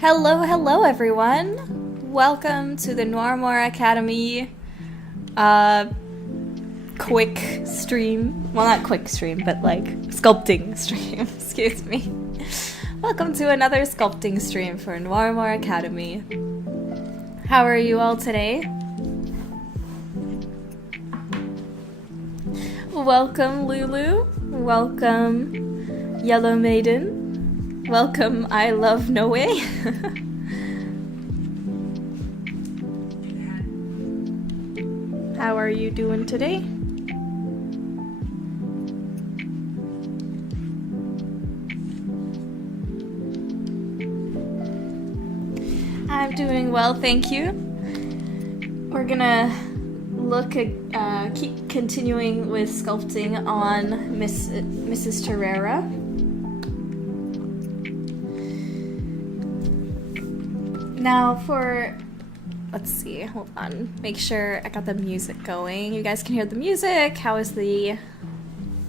Hello, hello everyone! Welcome to the Noiramore Academy quick stream. Well, not quick stream, but like sculpting stream, excuse me. Welcome to another sculpting stream for Noiramore Academy. How are you all today? Welcome Lulu, welcome Yellow Maiden, welcome I Love No Way. How are you doing today? I'm doing well, thank you. We're gonna look at keep continuing with sculpting on Mrs. Terrera. Now for, let's see, hold on, make sure I got the music going. You guys can hear the music. How is the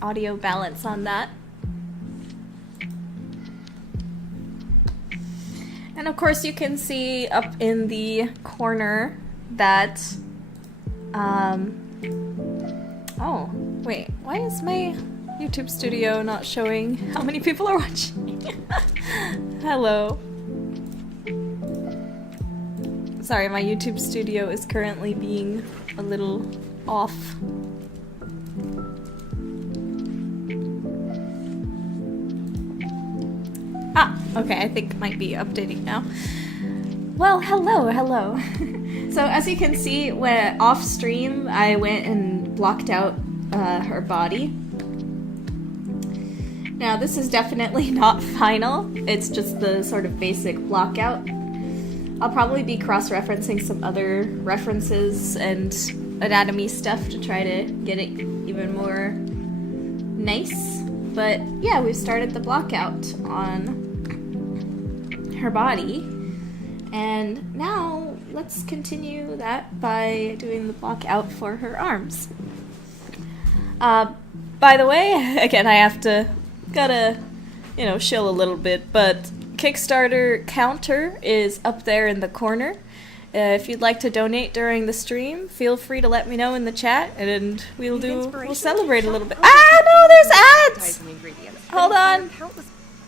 audio balance on that? And of course you can see up in the corner that oh, wait, why is my YouTube studio not showing how many people are watching? Hello. Sorry, my YouTube studio is currently being a little off. Ah, okay, I think it might be updating now. Well, hello. So as you can see, when off stream, I went and blocked out her body. Now this is definitely not final, it's just the sort of basic blockout. I'll probably be cross-referencing some other references and anatomy stuff to try to get it even more nice. But yeah, we've started the blockout on her body. And now let's continue that by doing the blockout for her arms. By the way, again, gotta, shill a little bit, but Kickstarter counter is up there in the corner. If you'd like to donate during the stream, feel free to let me know in the chat, and we'll celebrate a little bit. Ah, no, there's ads! Hold on.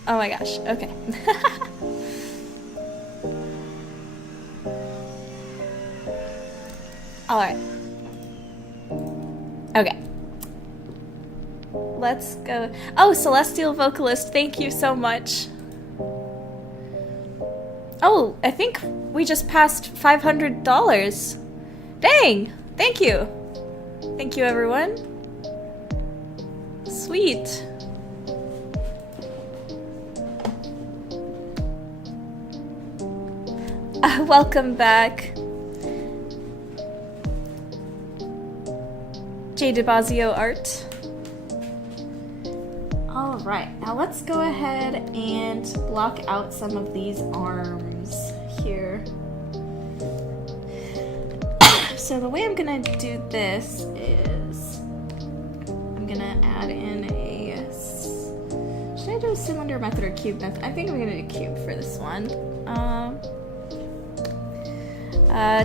Oh my gosh, okay. Alright. Okay. Let's go. Oh, Celestial Vocalist, thank you so much. Oh, I think we just passed $500. Dang! Thank you! Thank you, everyone. Sweet. Welcome back. J. DeBazio art. Alright, now let's go ahead and block out some of these arms here. So the way I'm gonna do this is I'm gonna add in a... Should I do a cylinder method or cube method? I think I'm gonna do cube for this one.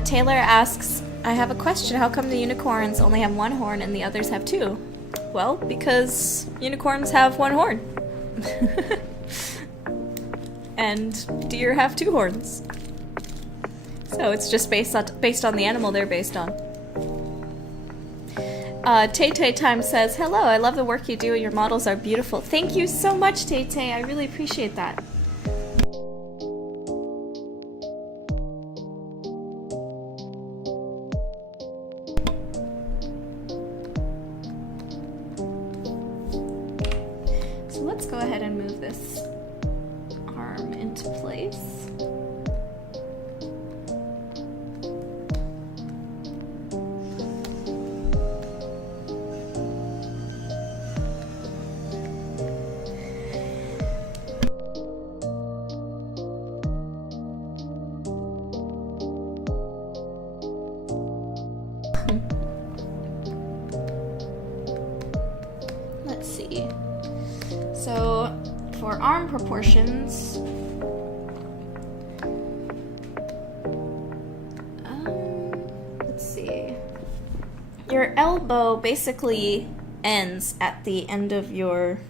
Taylor asks, I have a question. How come the unicorns only have one horn and the others have two? Well, because unicorns have one horn. And deer have two horns. So it's just based on the animal they're based on. Tay Time says, hello, I love the work you do. Your models are beautiful. Thank you so much, Tay. I really appreciate that. Let's go ahead and move this arm into place. Let's see. So for arm proportions, Your elbow basically ends at the end of your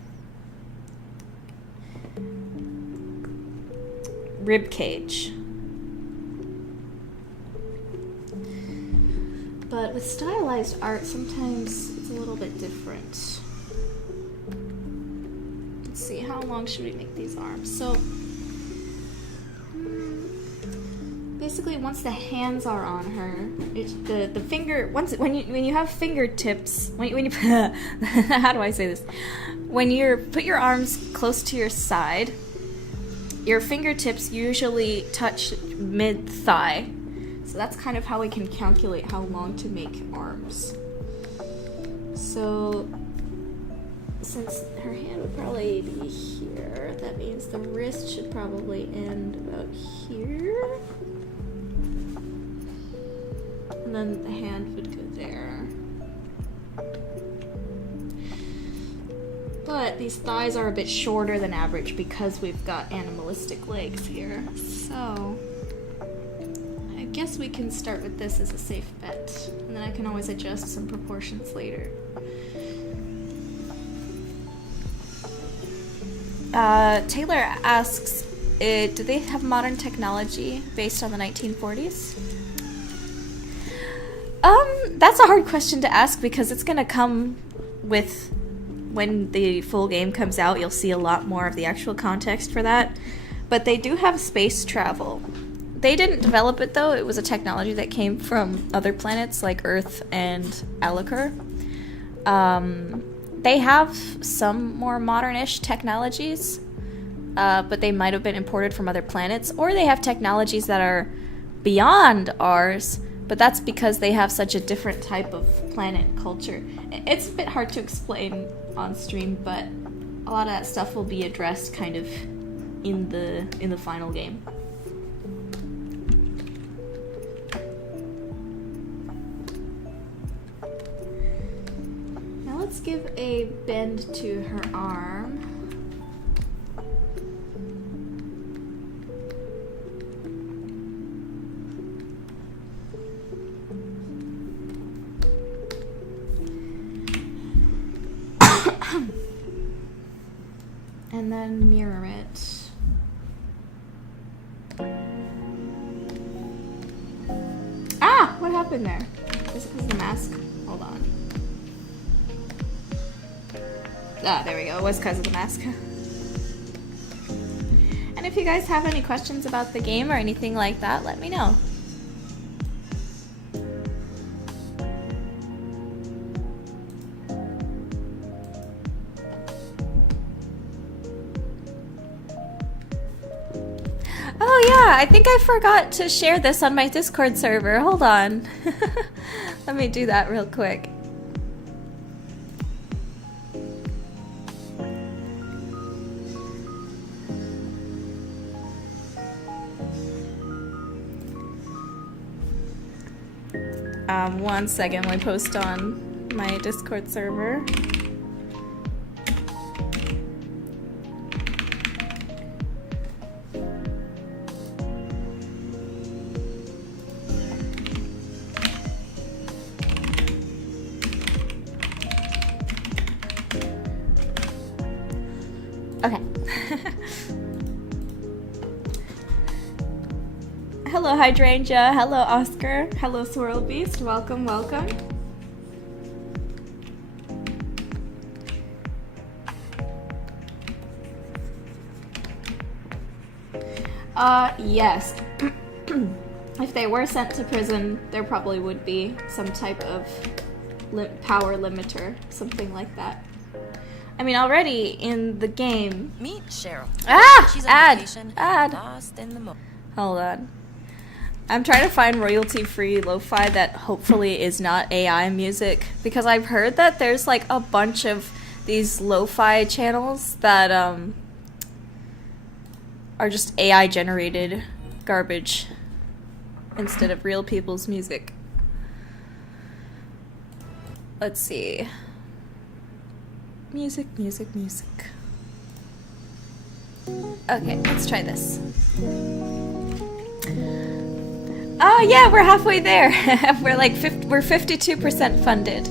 rib cage. But with stylized art, sometimes it's a little bit different. Let's see, how long should we make these arms? So, basically, once the hands are on her, the finger, when you have fingertips, when you how do I say this? When you put your arms close to your side, your fingertips usually touch mid-thigh. So that's kind of how we can calculate how long to make arms. So since her hand would probably be here, that means the wrist should probably end about here. And then the hand would go there. But these thighs are a bit shorter than average because we've got animalistic legs here. So I guess we can start with this as a safe bet. And then I can always adjust some proportions later. Taylor asks, do they have modern technology based on the 1940s? That's a hard question to ask because it's gonna come with, when the full game comes out, you'll see a lot more of the actual context for that. But they do have space travel. They didn't develop it though, it was a technology that came from other planets like Earth and Alikar. They have some more modern-ish technologies, but they might have been imported from other planets, or they have technologies that are beyond ours, but that's because they have such a different type of planet culture. It's a bit hard to explain on stream, but a lot of that stuff will be addressed kind of in the final game. Now let's give a bend to her arm. And then mirror it. Ah! What happened there? Is it because of the mask? Hold on. Ah, there we go. It was because of the mask. And if you guys have any questions about the game or anything like that, let me know. Oh yeah, I think I forgot to share this on my Discord server. Hold on. Let me do that real quick. One second, let me post on my Discord server. Okay. Hello Hydrangea, hello Oscar, hello Swirl Beast, welcome, welcome. Yes. If they were sent to prison, there probably would be some type of power limiter, something like that. I mean, already in the game. Meet Cheryl. Ah! She's on Ad! vacation, Ad! lost in the Hold on. I'm trying to find royalty-free lo-fi that hopefully is not AI music, because I've heard that there's like a bunch of these lo-fi channels that are just AI-generated garbage instead of real people's music. Let's see. Music, music, music. Okay, let's try this. Oh yeah, we're halfway there. We're like we're 52% funded.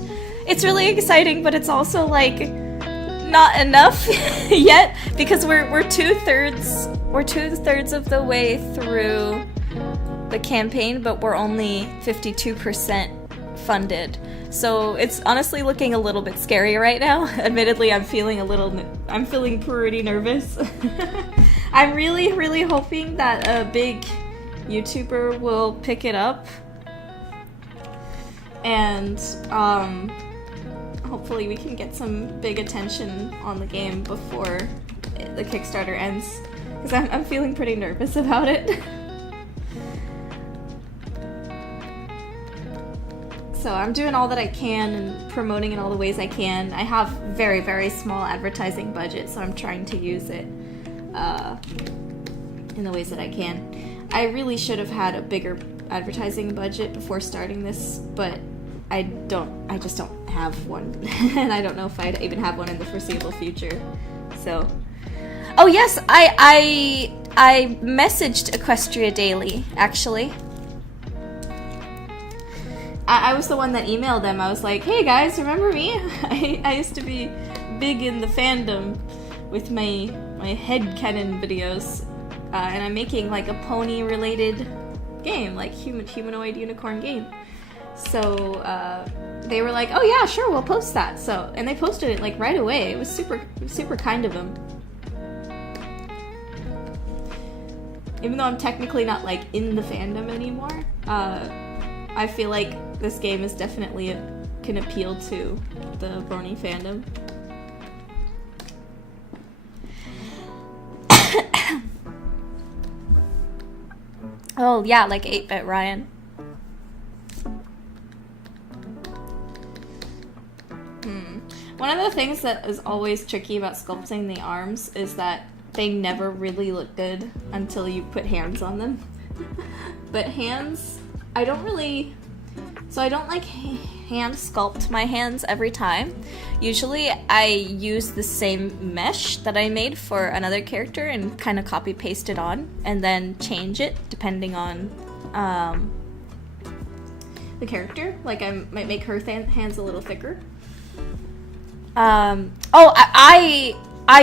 It's really exciting, but it's also like not enough yet because we're two-thirds of the way through the campaign, but we're only 52% funded. So it's honestly looking a little bit scary right now. Admittedly, I'm feeling pretty nervous. I'm really hoping that a big YouTuber will pick it up, and hopefully we can get some big attention on the game before the Kickstarter ends, because I'm feeling pretty nervous about it. So I'm doing all that I can and promoting in all the ways I can. I have very small advertising budget, so I'm trying to use it in the ways that I can. I really should have had a bigger advertising budget before starting this, but I just don't have one. And I don't know if I'd even have one in the foreseeable future. So, oh yes, I messaged Equestria Daily, actually. I was the one that emailed them. I was like, hey guys, remember me? I used to be big in the fandom with my headcanon videos, and I'm making like a pony related game, like humanoid unicorn game. So they were like, oh yeah, sure, we'll post that. So, and they posted it like right away. It was super kind of them. Even though I'm technically not like in the fandom anymore, I feel like this game is definitely can appeal to the Brony fandom. Oh yeah, like 8-bit Ryan. One of the things that is always tricky about sculpting the arms is that they never really look good until you put hands on them. But hands, I don't like hand sculpt my hands every time. Usually I use the same mesh that I made for another character and kind of copy paste it on and then change it depending on the character. Like I might make her hands a little thicker. I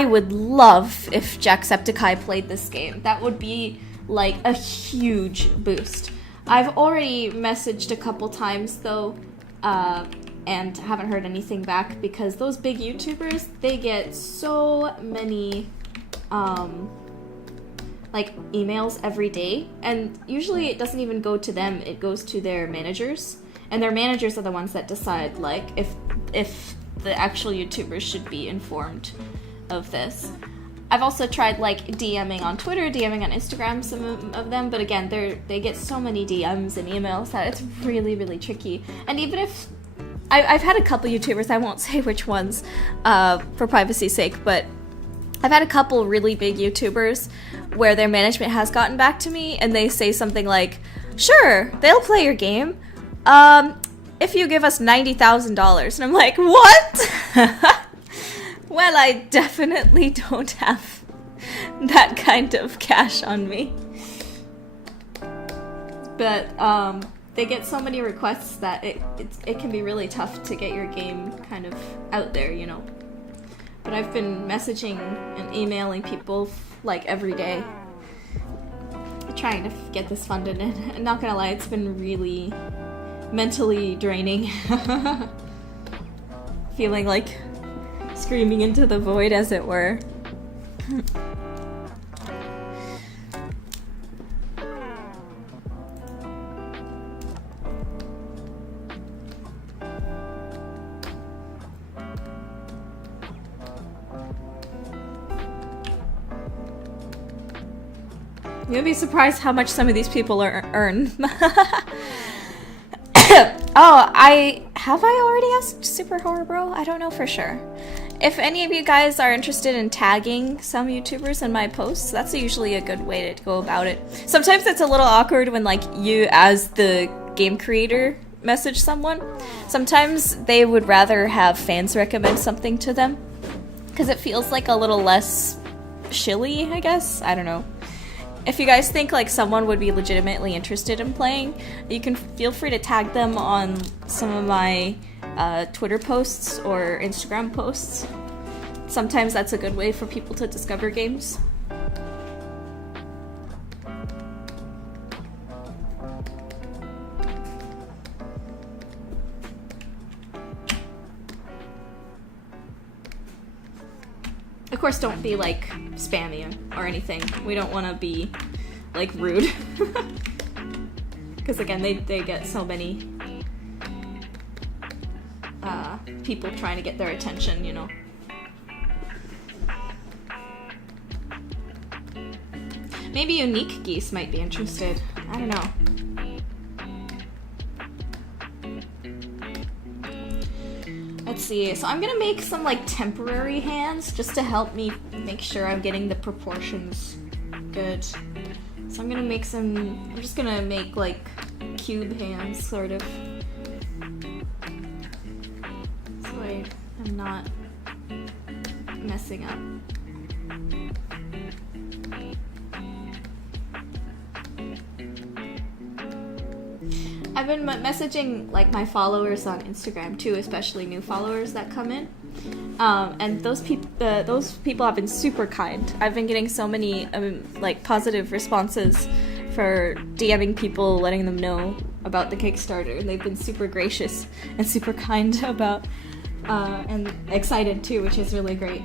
would love if Jacksepticeye played this game. That would be like a huge boost. I've already messaged a couple times though, and haven't heard anything back because those big YouTubers, they get so many like emails every day, and usually it doesn't even go to them, it goes to their managers, and their managers are the ones that decide like if the actual YouTubers should be informed of this. I've also tried like DMing on Twitter, DMing on Instagram, some of them, but again, they get so many DMs and emails that it's really tricky. And even if I've had a couple YouTubers, I won't say which ones for privacy's sake, but I've had a couple really big YouTubers where their management has gotten back to me and they say something like, sure, they'll play your game if you give us $90,000. And I'm like, what? Well, I definitely don't have that kind of cash on me. But they get so many requests that it can be really tough to get your game kind of out there, you know. But I've been messaging and emailing people like every day, trying to get this funded, and I'm not gonna lie, it's been really mentally draining. Feeling like screaming into the void, as it were. You'll be surprised how much some of these people earn. Oh, have I already asked Super Horror Bro? I don't know for sure. If any of you guys are interested in tagging some YouTubers in my posts, that's usually a good way to go about it. Sometimes it's a little awkward when like you as the game creator message someone. Sometimes they would rather have fans recommend something to them because it feels like a little less shilly, I guess. I don't know. if you guys think like someone would be legitimately interested in playing, you can feel free to tag them on some of my Twitter posts or Instagram posts. Sometimes that's a good way for people to discover games. Of course, don't be like spammy or anything. We don't want to be like rude. Because again, they get so many people trying to get their attention, you know. Maybe Unique Geese might be interested. I don't know. Let's see. So I'm gonna make some like temporary hands just to help me make sure I'm getting the proportions good. So I'm gonna make some. I'm just gonna make like cube hands, sort of. So I'm not messing up. I've been messaging like my followers on Instagram too, especially new followers that come in, and those people have been super kind. I've been getting so many like positive responses for DMing people, letting them know about the Kickstarter, and they've been super gracious and super kind about and excited too, which is really great.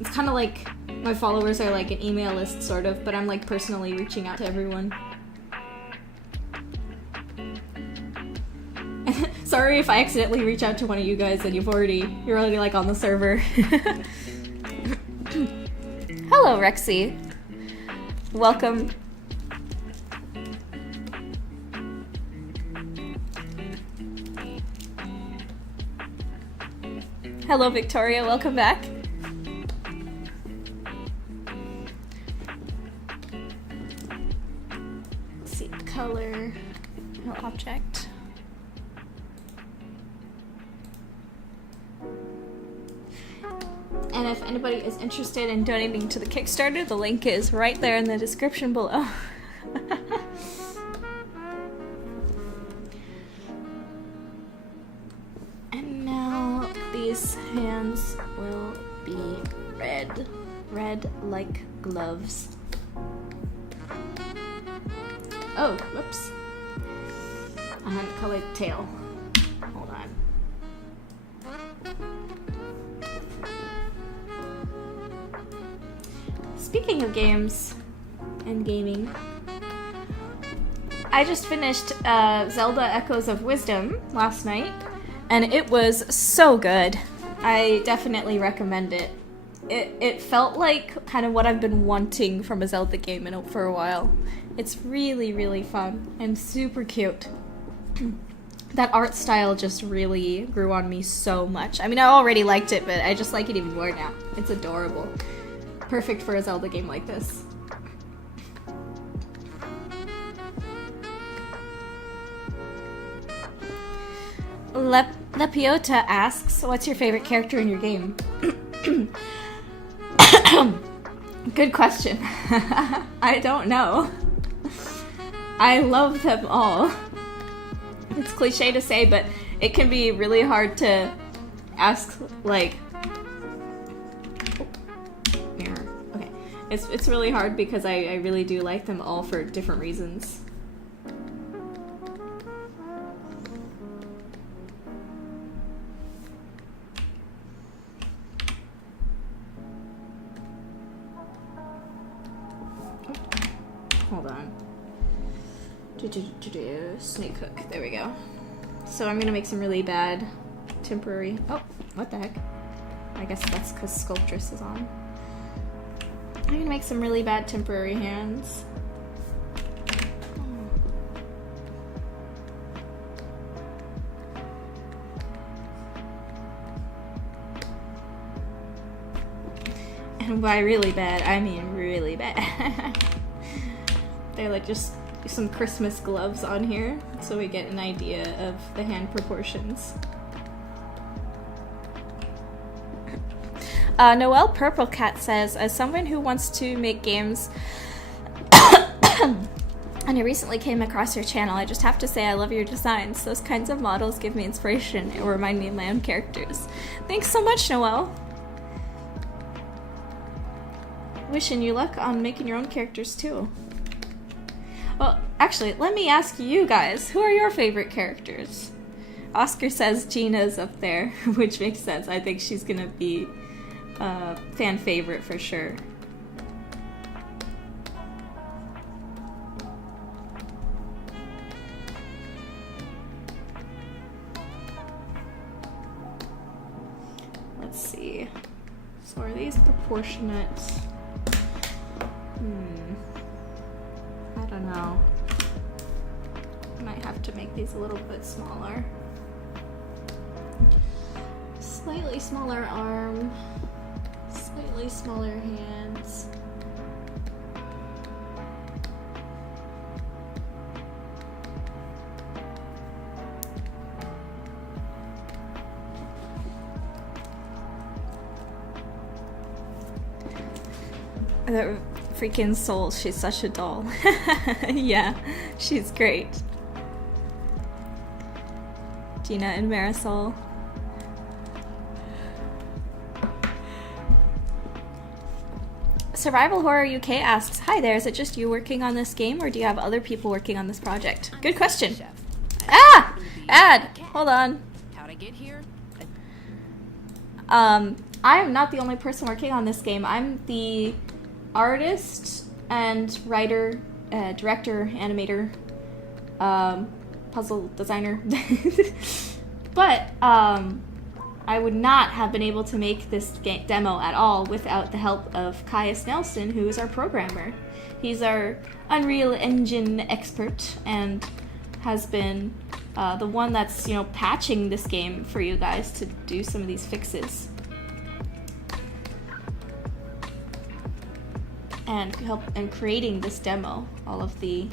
It's kind of like my followers are like an email list sort of, but I'm like personally reaching out to everyone. Sorry if I accidentally reach out to one of you guys and you're already like on the server. Hello, Rexy. Welcome. Hello, Victoria. Welcome back. Let's see, color, no object. And if anybody is interested in donating to the Kickstarter, the link is right there in the description below. And now these hands will be red like gloves. Oh, whoops. I haven't colored the tail. Hold on. Speaking of games and gaming, I just finished Zelda Echoes of Wisdom last night, and it was so good. I definitely recommend it. It felt like kind of what I've been wanting from a Zelda game for a while. It's really, really fun and super cute. That art style just really grew on me so much. I mean, I already liked it, but I just like it even more now. It's adorable. Perfect for a Zelda game like this. Lepiota asks, what's your favorite character in your game? Good question. I don't know. I love them all. It's cliche to say, but it can be really hard to ask, like... Okay. It's really hard because I really do like them all for different reasons. Hold on. Snake hook. There we go. So I'm gonna make some really bad temporary... Oh, what the heck? I guess that's because Sculptress is on. I'm gonna make some really bad temporary hands. And by really bad, I mean really bad. They're like just some Christmas gloves on here, so we get an idea of the hand proportions. Noelle Purple Cat says, as someone who wants to make games And I recently came across your channel. I just have to say I love your designs. Those kinds of models give me inspiration and remind me of my own characters. Thanks so much, Noelle. Wishing you luck on making your own characters too. Well, actually, let me ask you guys, who are your favorite characters? Oscar says Gina's up there, which makes sense. I think she's gonna be a fan favorite for sure. Let's see. So are these proportionate? I don't know. I might have to make these a little bit smaller. Slightly smaller arm, slightly smaller hands. The freaking Soul, she's such a doll. Yeah, she's great. Gina and Marisol. Survival Horror UK asks, hi there, is it just you working on this game or do you have other people working on this project? Good question. Ah! Ad! Hold on. How'd I get here? I'm not the only person working on this game. I'm the artist and writer, director, animator, puzzle designer. But I would not have been able to make this demo at all without the help of Caius Nelson, who is our programmer. He's our Unreal Engine expert and has been the one that's, you know, patching this game for you guys to do some of these fixes. And help in creating this demo, all of the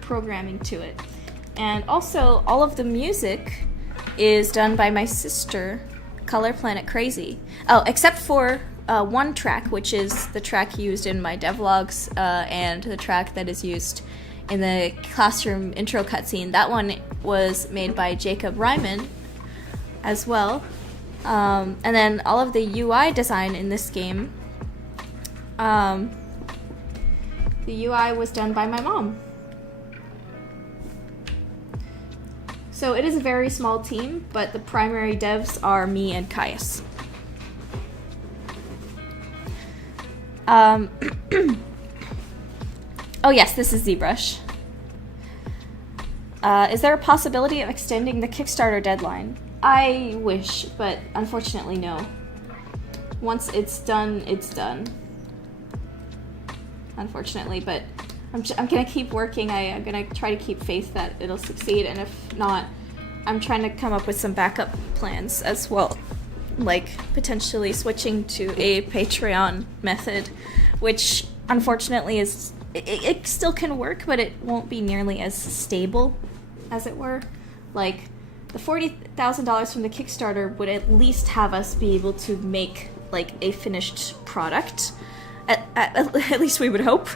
programming to it. And also, all of the music is done by my sister, Color Planet Crazy. Oh, except for one track, which is the track used in my devlogs and the track that is used in the classroom intro cutscene. That one was made by Jacob Ryman as well. And then all of the UI design in this game, the UI was done by my mom. So it is a very small team, but the primary devs are me and Caius. Oh yes, this is ZBrush. Is there a possibility of extending the Kickstarter deadline? I wish, but unfortunately no. Once it's done, it's done. Unfortunately, but I'm gonna keep working. I'm gonna try to keep faith that it'll succeed, and if not, I'm trying to come up with some backup plans as well, like potentially switching to a Patreon method, which unfortunately is it still can work, but it won't be nearly as stable as it were. Like the $40,000 from the Kickstarter would at least have us be able to make like a finished product. At least we would hope.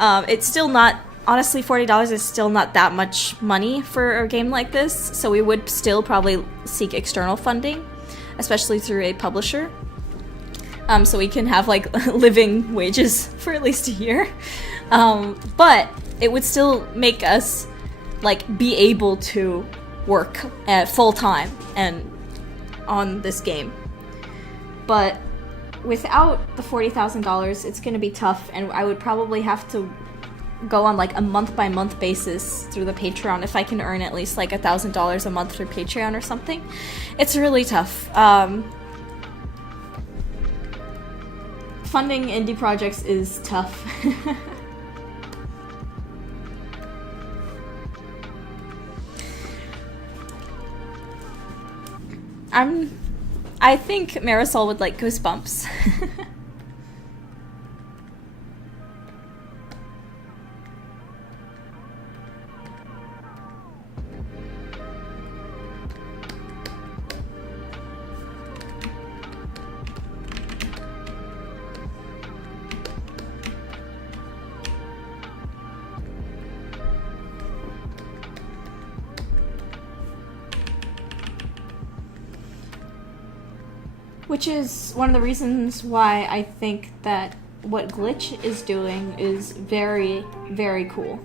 It's still not, honestly, $40 is still not that much money for a game like this, so we would still probably seek external funding, especially through a publisher, so we can have like living wages for at least a year. But it would still make us like be able to work at full time and on this game. But without the $40,000, it's going to be tough, and I would probably have to go on like a month-by-month basis through the Patreon if I can earn at least like $1,000 a month through Patreon or something. It's really tough. Funding indie projects is tough. I think Marisol would like Goosebumps. Which is one of the reasons why I think that what Glitch is doing is very, very cool.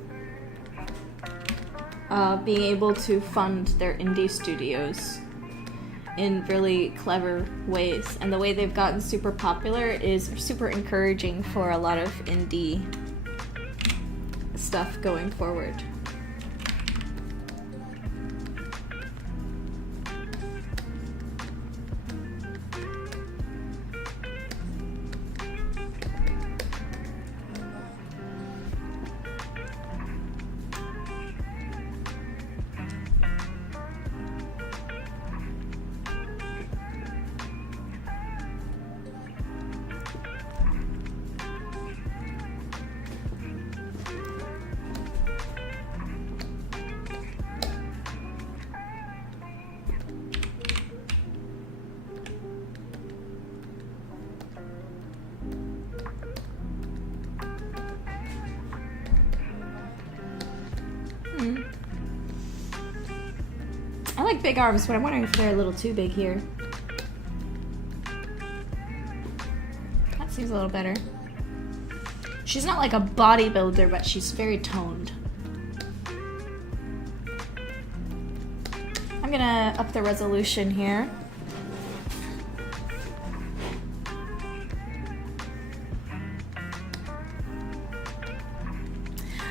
Being able to fund their indie studios in really clever ways. And the way they've gotten super popular is super encouraging for a lot of indie stuff going forward. I like big arms, but I'm wondering if they're a little too big here. That seems a little better. She's not like a bodybuilder, but she's very toned. I'm gonna up the resolution here.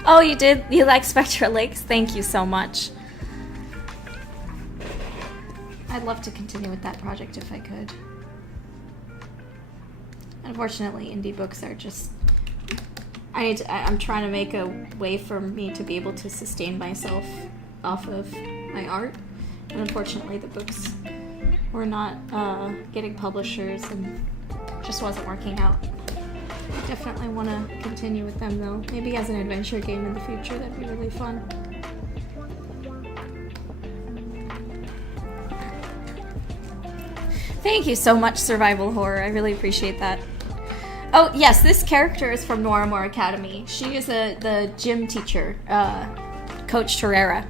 Oh, you did? You like Spectra Lakes? Thank you so much. I'd love to continue with that project if I could. Unfortunately, indie books are just... I'm trying to make a way for me to be able to sustain myself off of my art. And unfortunately, the books were not getting publishers and just wasn't working out. I definitely want to continue with them though. Maybe as an adventure game in the future, that'd be really fun. Thank you so much, Survival Horror. I really appreciate that. Oh, yes, this character is from Noiramore Academy. She is the gym teacher, Coach Terrera.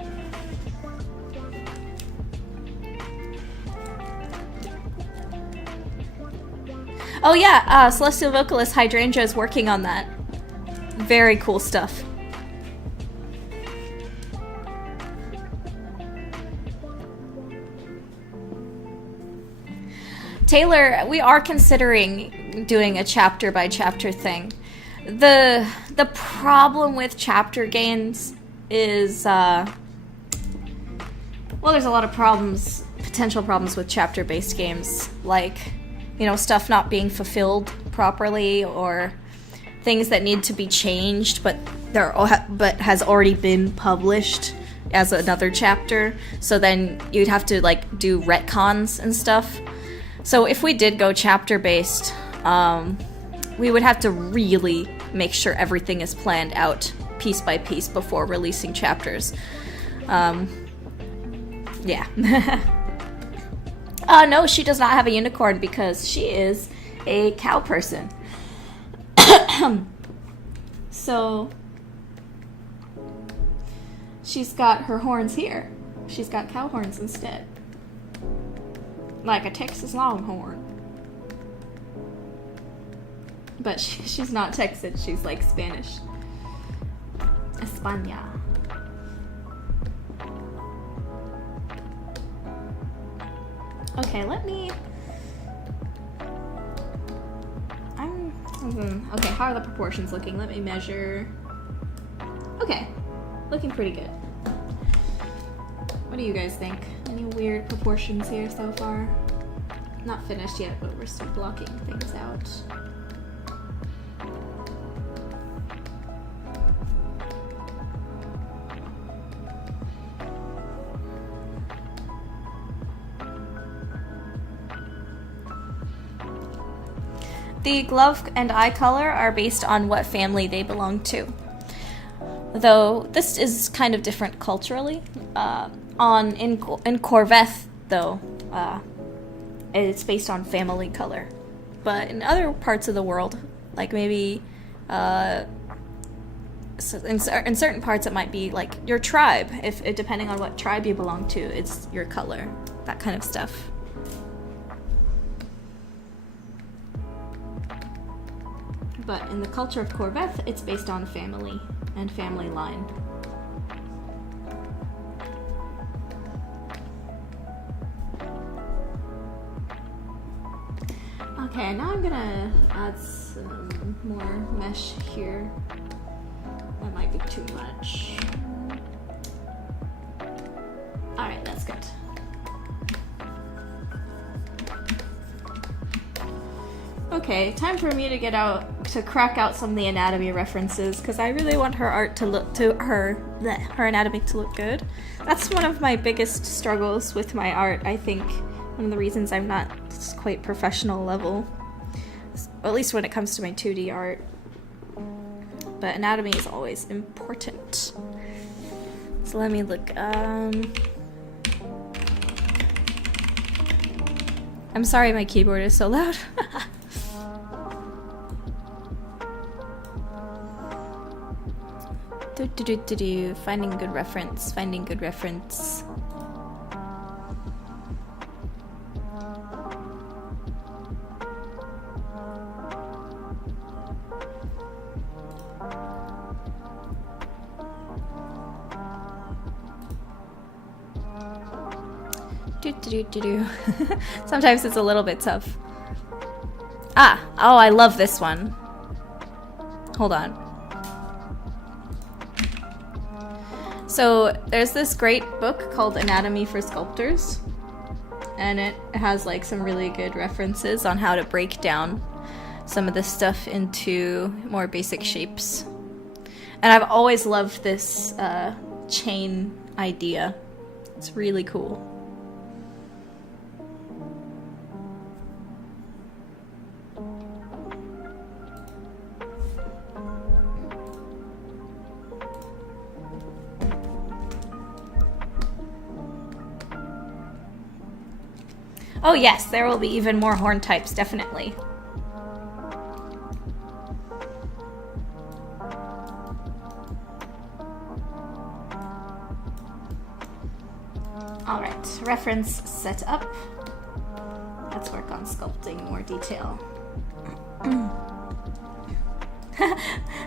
Oh yeah, Celestial Vocalist Hydrangea is working on that. Very cool stuff. Taylor, we are considering doing a chapter by chapter thing. The problem with chapter games is, well, there's a lot of problems, potential problems with chapter-based games, like, you know, stuff not being fulfilled properly, or things that need to be changed, but has already been published as another chapter. So then you'd have to like do retcons and stuff. So if we did go chapter-based, we would have to really make sure everything is planned out piece by piece before releasing chapters. Yeah. No, she does not have a unicorn because she is a cow person. So, she's got her horns here. She's got cow horns instead. Like a Texas Longhorn. But she's not Texan, she's like Spanish. España. Okay, let me... Okay, how are the proportions looking? Let me measure... Okay, looking pretty good. What do you guys think? Any weird proportions here so far? Not finished yet, but we're still blocking things out. The glove and eye color are based on what family they belong to. Though this is kind of different culturally. In Corvette, though, it's based on family color. But in other parts of the world, like maybe in certain parts it might be like your tribe. If depending on what tribe you belong to, it's your color. That kind of stuff. but in the culture of Corvette, it's based on family and family line. Okay, now I'm gonna add some more mesh here. That might be too much. Alright, that's good. Okay, time for me to crack out some of the anatomy references, because I really want her art to look her anatomy to look good. That's one of my biggest struggles with my art, I think. One of the reasons I'm not quite professional level, at least when it comes to my 2D art. But anatomy is always important. So let me look. I'm sorry my keyboard is so loud. Finding good reference, finding good reference. Sometimes it's a little bit tough. Ah! Oh, I love this one. Hold on. So, there's this great book called Anatomy for Sculptors. And it has like some really good references on how to break down some of this stuff into more basic shapes. And I've always loved this chain idea. It's really cool. Oh yes, there will be even more horn types, definitely. Alright, reference set up. Let's work on sculpting more detail.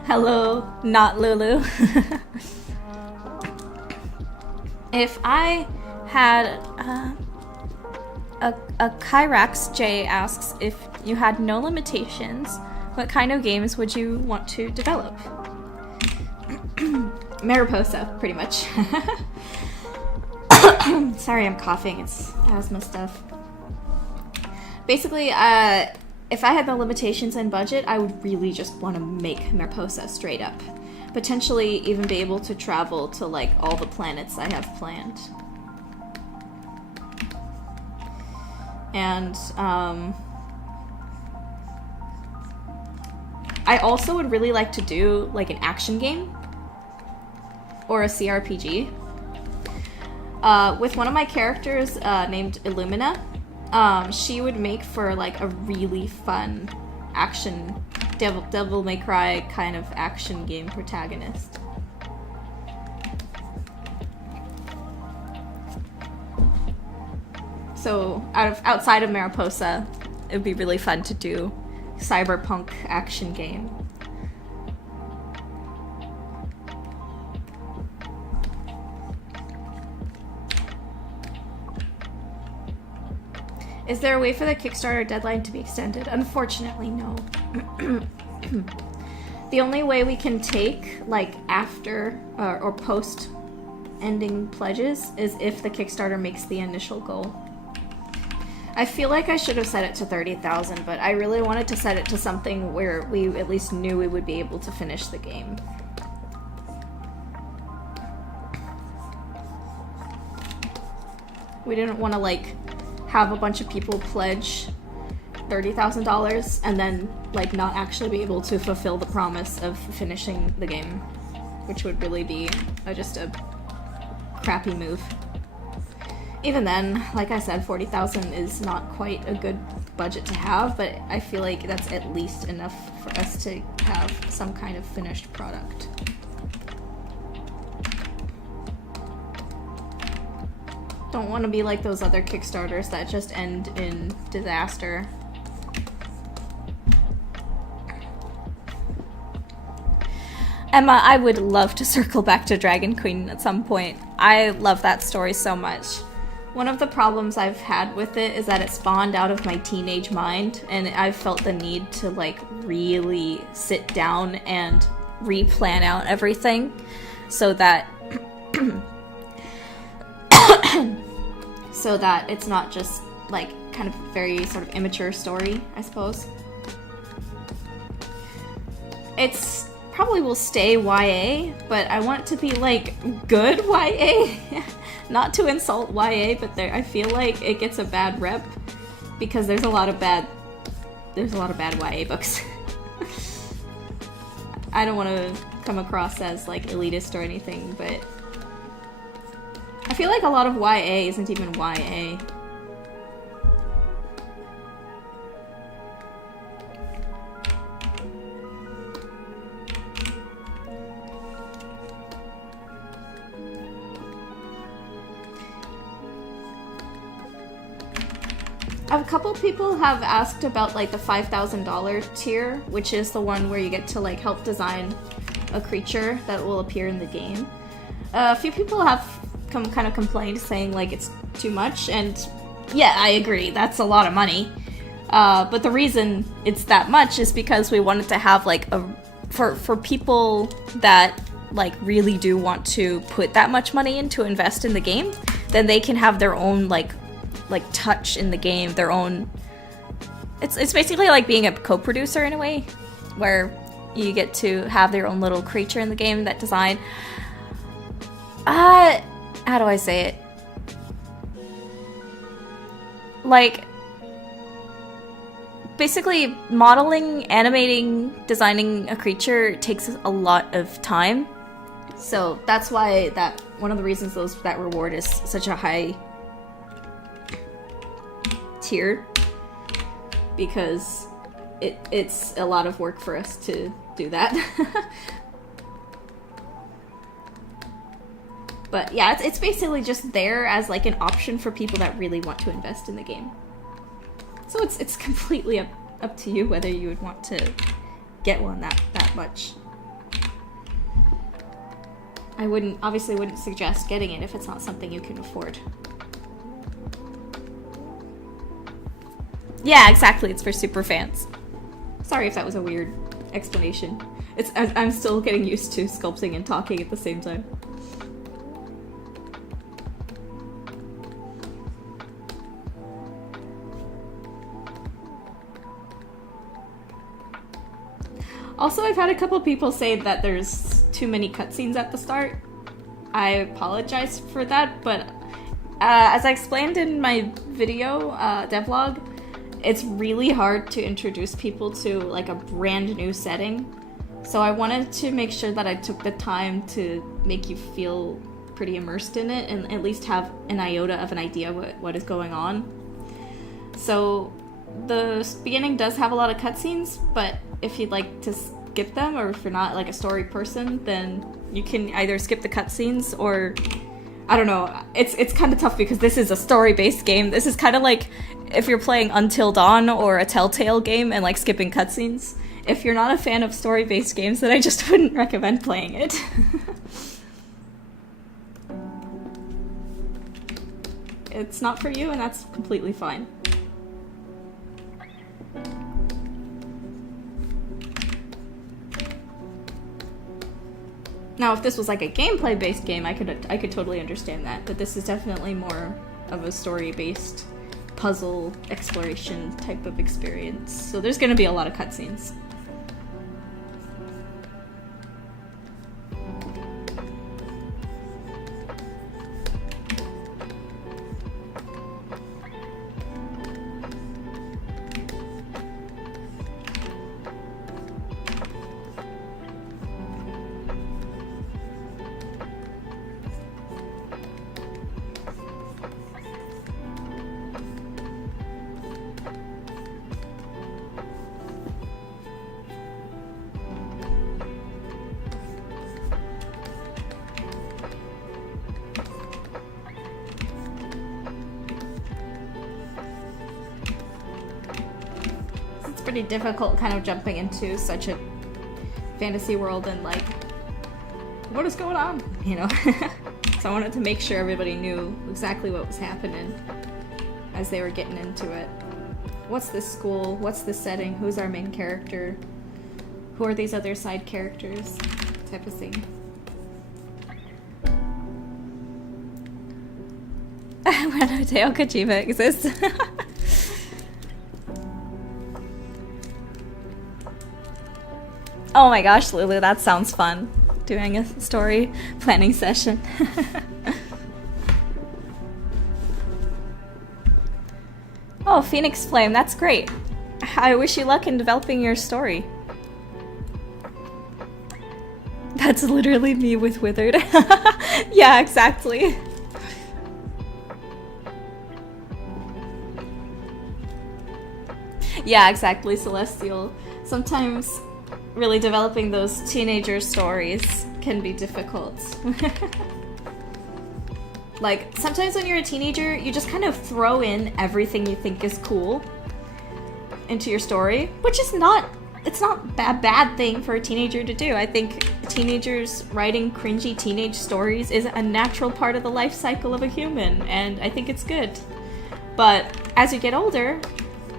Hello, not Lulu. If I had... A Kyrax J asks, if you had no limitations, what kind of games would you want to develop? Mariposa, pretty much. Sorry, I'm coughing. It's asthma stuff. Basically, if I had no limitations and budget, I would really just want to make Mariposa straight up. Potentially even be able to travel to, like, all the planets I have planned. And, I also would really like to do, like, an action game. Or a CRPG. With one of my characters, named Illumina, she would make for, like, a really fun action, Devil May Cry kind of action game protagonist. So, outside of Mariposa, it would be really fun to do cyberpunk action game. Is there a way for the Kickstarter deadline to be extended? Unfortunately, no. The only way we can take, like, after or post ending pledges is if the Kickstarter makes the initial goal. I feel like I should have set it to 30,000, but I really wanted to set it to something where we at least knew we would be able to finish the game. We didn't want to, like, have a bunch of people pledge $30,000 and then, like, not actually be able to fulfill the promise of finishing the game, which would really be just a crappy move. Even then, like I said, 40,000 is not quite a good budget to have, but I feel like that's at least enough for us to have some kind of finished product. Don't want to be like those other Kickstarters that just end in disaster. Emma, I would love to circle back to Dragon Queen at some point. I love that story so much. One of the problems I've had with it is that it spawned out of my teenage mind, and I felt the need to like really sit down and replan out everything so that so that it's not just like kind of very sort of immature story, I suppose. It's probably will stay YA, but I want it to be like good YA. Not to insult YA, but I feel like it gets a bad rep because there's a lot of bad YA books. I don't want to come across as like elitist or anything, but I feel like a lot of YA isn't even YA. A couple people have asked about like the $5,000 tier, which is the one where you get to like help design a creature that will appear in the game. A few people have kind of complained saying like it's too much, and yeah, I agree, that's a lot of money. But the reason it's that much is because we wanted to have like for people that like really do want to put that much money in to invest in the game, then they can have their own like touch in the game, their own. It's basically like being a co-producer in a way, where you get to have their own little creature in the game that design. How do I say it? Like, basically modeling, animating, designing a creature takes a lot of time. So that's why one of the reasons that reward is such a high tier, because it's a lot of work for us to do that. But yeah, it's basically just there as like an option for people that really want to invest in the game. So it's completely up to you whether you would want to get one that much. I obviously wouldn't suggest getting it if it's not something you can afford. Yeah, exactly. It's for super fans. Sorry if that was a weird explanation. I'm still getting used to sculpting and talking at the same time. Also, I've had a couple people say that there's too many cutscenes at the start. I apologize for that, but as I explained in my video, devlog, it's really hard to introduce people to like a brand new setting. So I wanted to make sure that I took the time to make you feel pretty immersed in it and at least have an iota of an idea what is going on. So the beginning does have a lot of cutscenes, but if you'd like to skip them, or if you're not like a story person, then you can either skip the cutscenes or I don't know. It's kind of tough because this is a story-based game. This is kind of like if you're playing Until Dawn or a Telltale game and like skipping cutscenes. If you're not a fan of story-based games, then I just wouldn't recommend playing it. It's not for you, and that's completely fine. Now, if this was like a gameplay-based game, I could totally understand that, but this is definitely more of a story-based puzzle exploration type of experience. So there's gonna be a lot of cutscenes. Pretty difficult kind of jumping into such a fantasy world and like what is going on? You know? So I wanted to make sure everybody knew exactly what was happening as they were getting into it. What's this school? What's the setting? Who's our main character? Who are these other side characters? Type of thing. When Hideo Kojima exists. Oh my gosh, Lulu, that sounds fun. Doing a story planning session. Oh, Phoenix Flame, that's great. I wish you luck in developing your story. That's literally me with Withered. Yeah, exactly. Yeah, exactly, Celestial. Sometimes really developing those teenager stories can be difficult. Like, sometimes when you're a teenager, you just kind of throw in everything you think is cool into your story, which is not, it's not a bad thing for a teenager to do. I think teenagers writing cringy teenage stories is a natural part of the life cycle of a human, and I think it's good. But as you get older,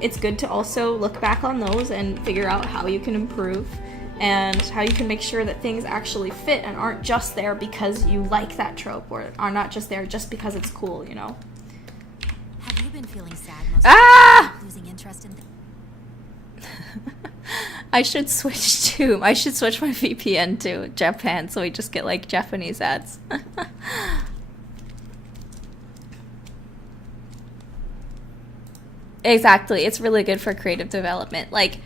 it's good to also look back on those and figure out how you can improve and how you can make sure that things actually fit and aren't just there because you like that trope, or are not just there just because it's cool, you know? Have you been feeling sad losing interest in I should switch my VPN to Japan so we just get like Japanese ads. Exactly, it's really good for creative development. Like,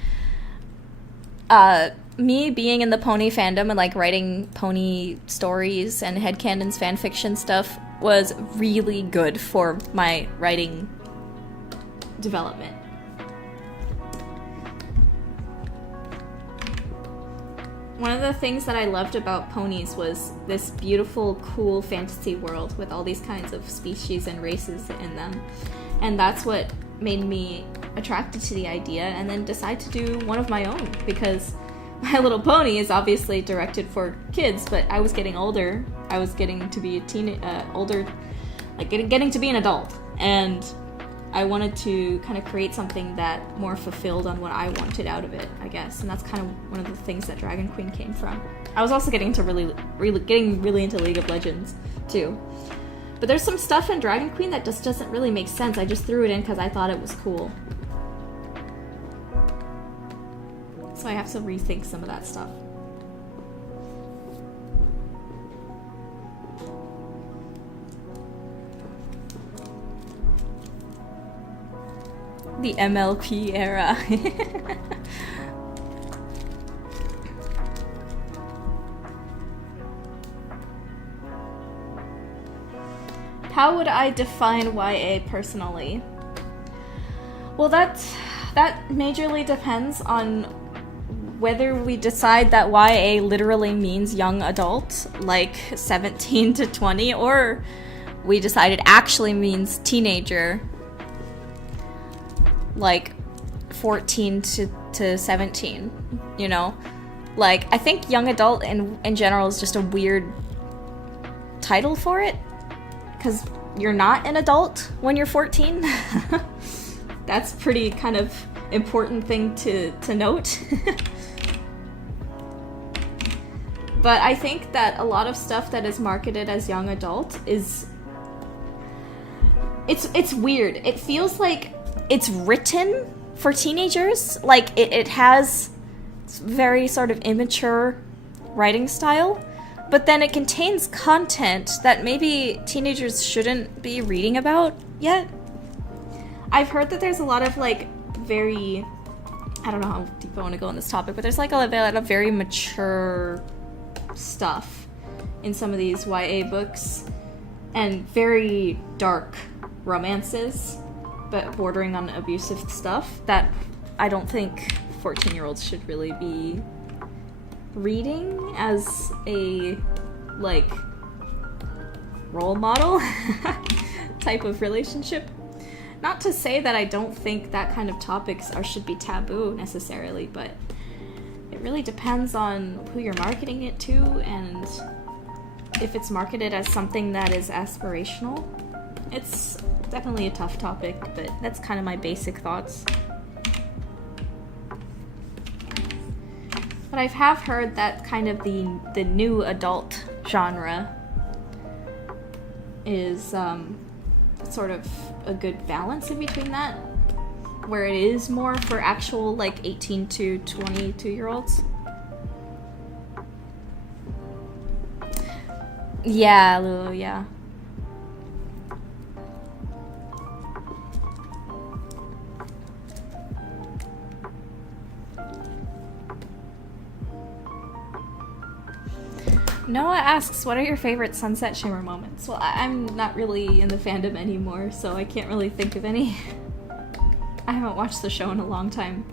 me being in the pony fandom and like writing pony stories and headcanons, fanfiction stuff was really good for my writing development. One of the things that I loved about ponies was this beautiful, cool fantasy world with all these kinds of species and races in them. And that's what made me attracted to the idea and then decide to do one of my own, because My Little Pony is obviously directed for kids, but I was getting older. I was getting to be getting to be an adult, and I wanted to kind of create something that more fulfilled on what I wanted out of it, I guess. And that's kind of one of the things that Dragon Queen came from. I was also getting really into League of Legends too. But there's some stuff in Dragon Queen that just doesn't really make sense. I just threw it in because I thought it was cool. So I have to rethink some of that stuff. The MLP era. How would I define YA personally? Well, that majorly depends on whether we decide that YA literally means young adult, like 17 to 20, or we decide it actually means teenager, like 14 to 17, you know? Like, I think young adult in general is just a weird title for it, because you're not an adult when you're 14. That's pretty kind of important thing to note. But I think that a lot of stuff that is marketed as young adult is... It's weird. It feels like it's written for teenagers. Like, it has very sort of immature writing style, but then it contains content that maybe teenagers shouldn't be reading about yet. I've heard that there's a lot of, like, very... I don't know how deep I want to go on this topic, but there's, like, a lot of very mature stuff in some of these YA books, and very dark romances, but bordering on abusive stuff that I don't think 14-year-olds should really be reading as a, like, role model type of relationship. Not to say that I don't think that kind of topics should be taboo necessarily, but it really depends on who you're marketing it to and if it's marketed as something that is aspirational. It's definitely a tough topic, but that's kind of my basic thoughts. But I have heard that kind of the new adult genre is sort of a good balance in between that, where it is more for actual like 18 to 22-year-olds. Yeah, Lulu, yeah. Noah asks, what are your favorite Sunset Shimmer moments? Well, I'm not really in the fandom anymore, so I can't really think of any. I haven't watched the show in a long time.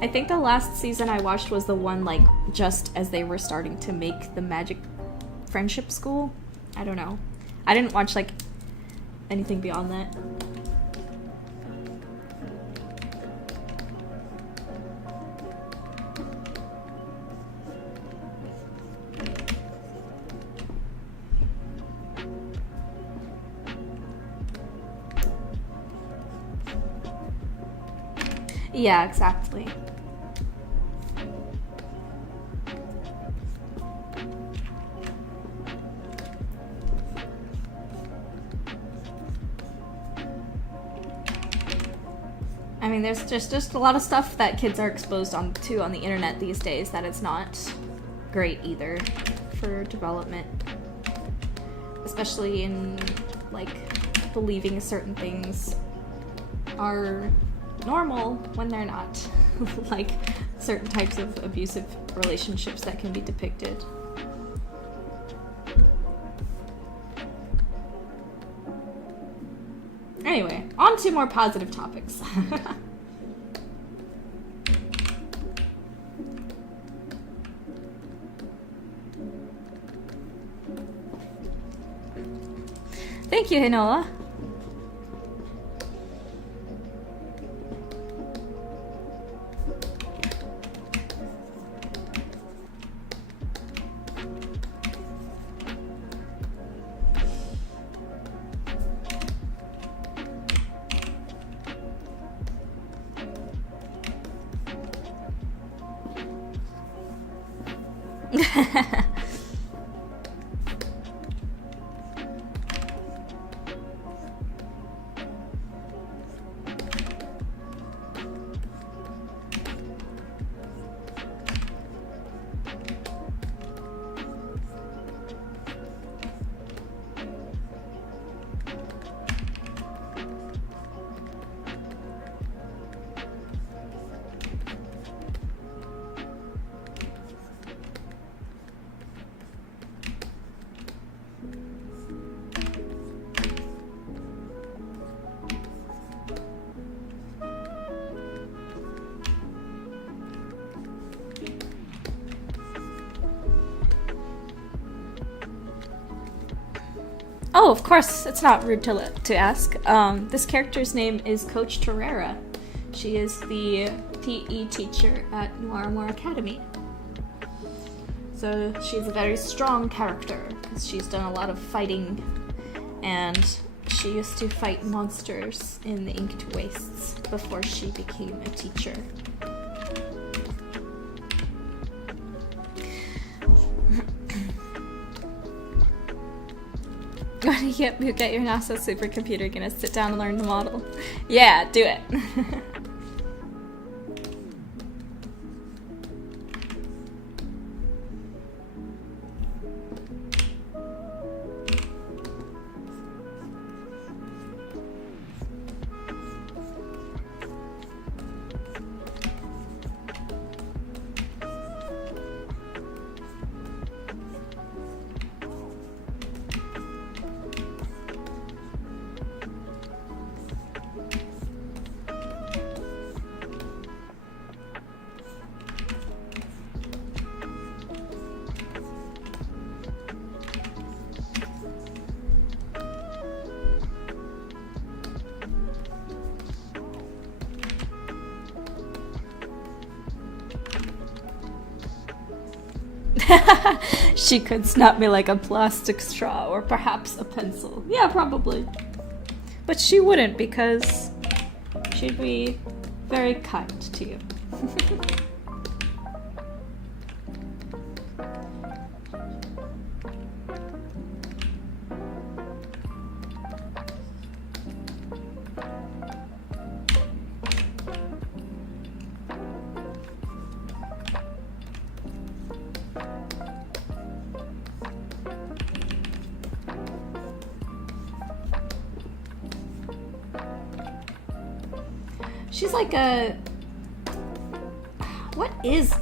I think the last season I watched was the one, like, just as they were starting to make the Magic Friendship School. I don't know. I didn't watch, like, anything beyond that. Yeah, exactly. I mean, there's just a lot of stuff that kids are exposed to on the internet these days that is not great either for development. Especially in, like, believing certain things are normal when they're not. Like, certain types of abusive relationships that can be depicted. Anyway, on to more positive topics. Thank you, Hinoa. Oh, of course, it's not rude to ask. This character's name is Coach Torreira. She is the PE teacher at Noiramore Academy. So she's a very strong character, because she's done a lot of fighting, and she used to fight monsters in the Inked Wastes before she became a teacher. When you get your NASA supercomputer, gonna sit down and learn the model. Yeah, do it. She could snap me like a plastic straw or perhaps a pencil. Yeah, probably. But she wouldn't because she'd be very kind to you. She's like a... What is...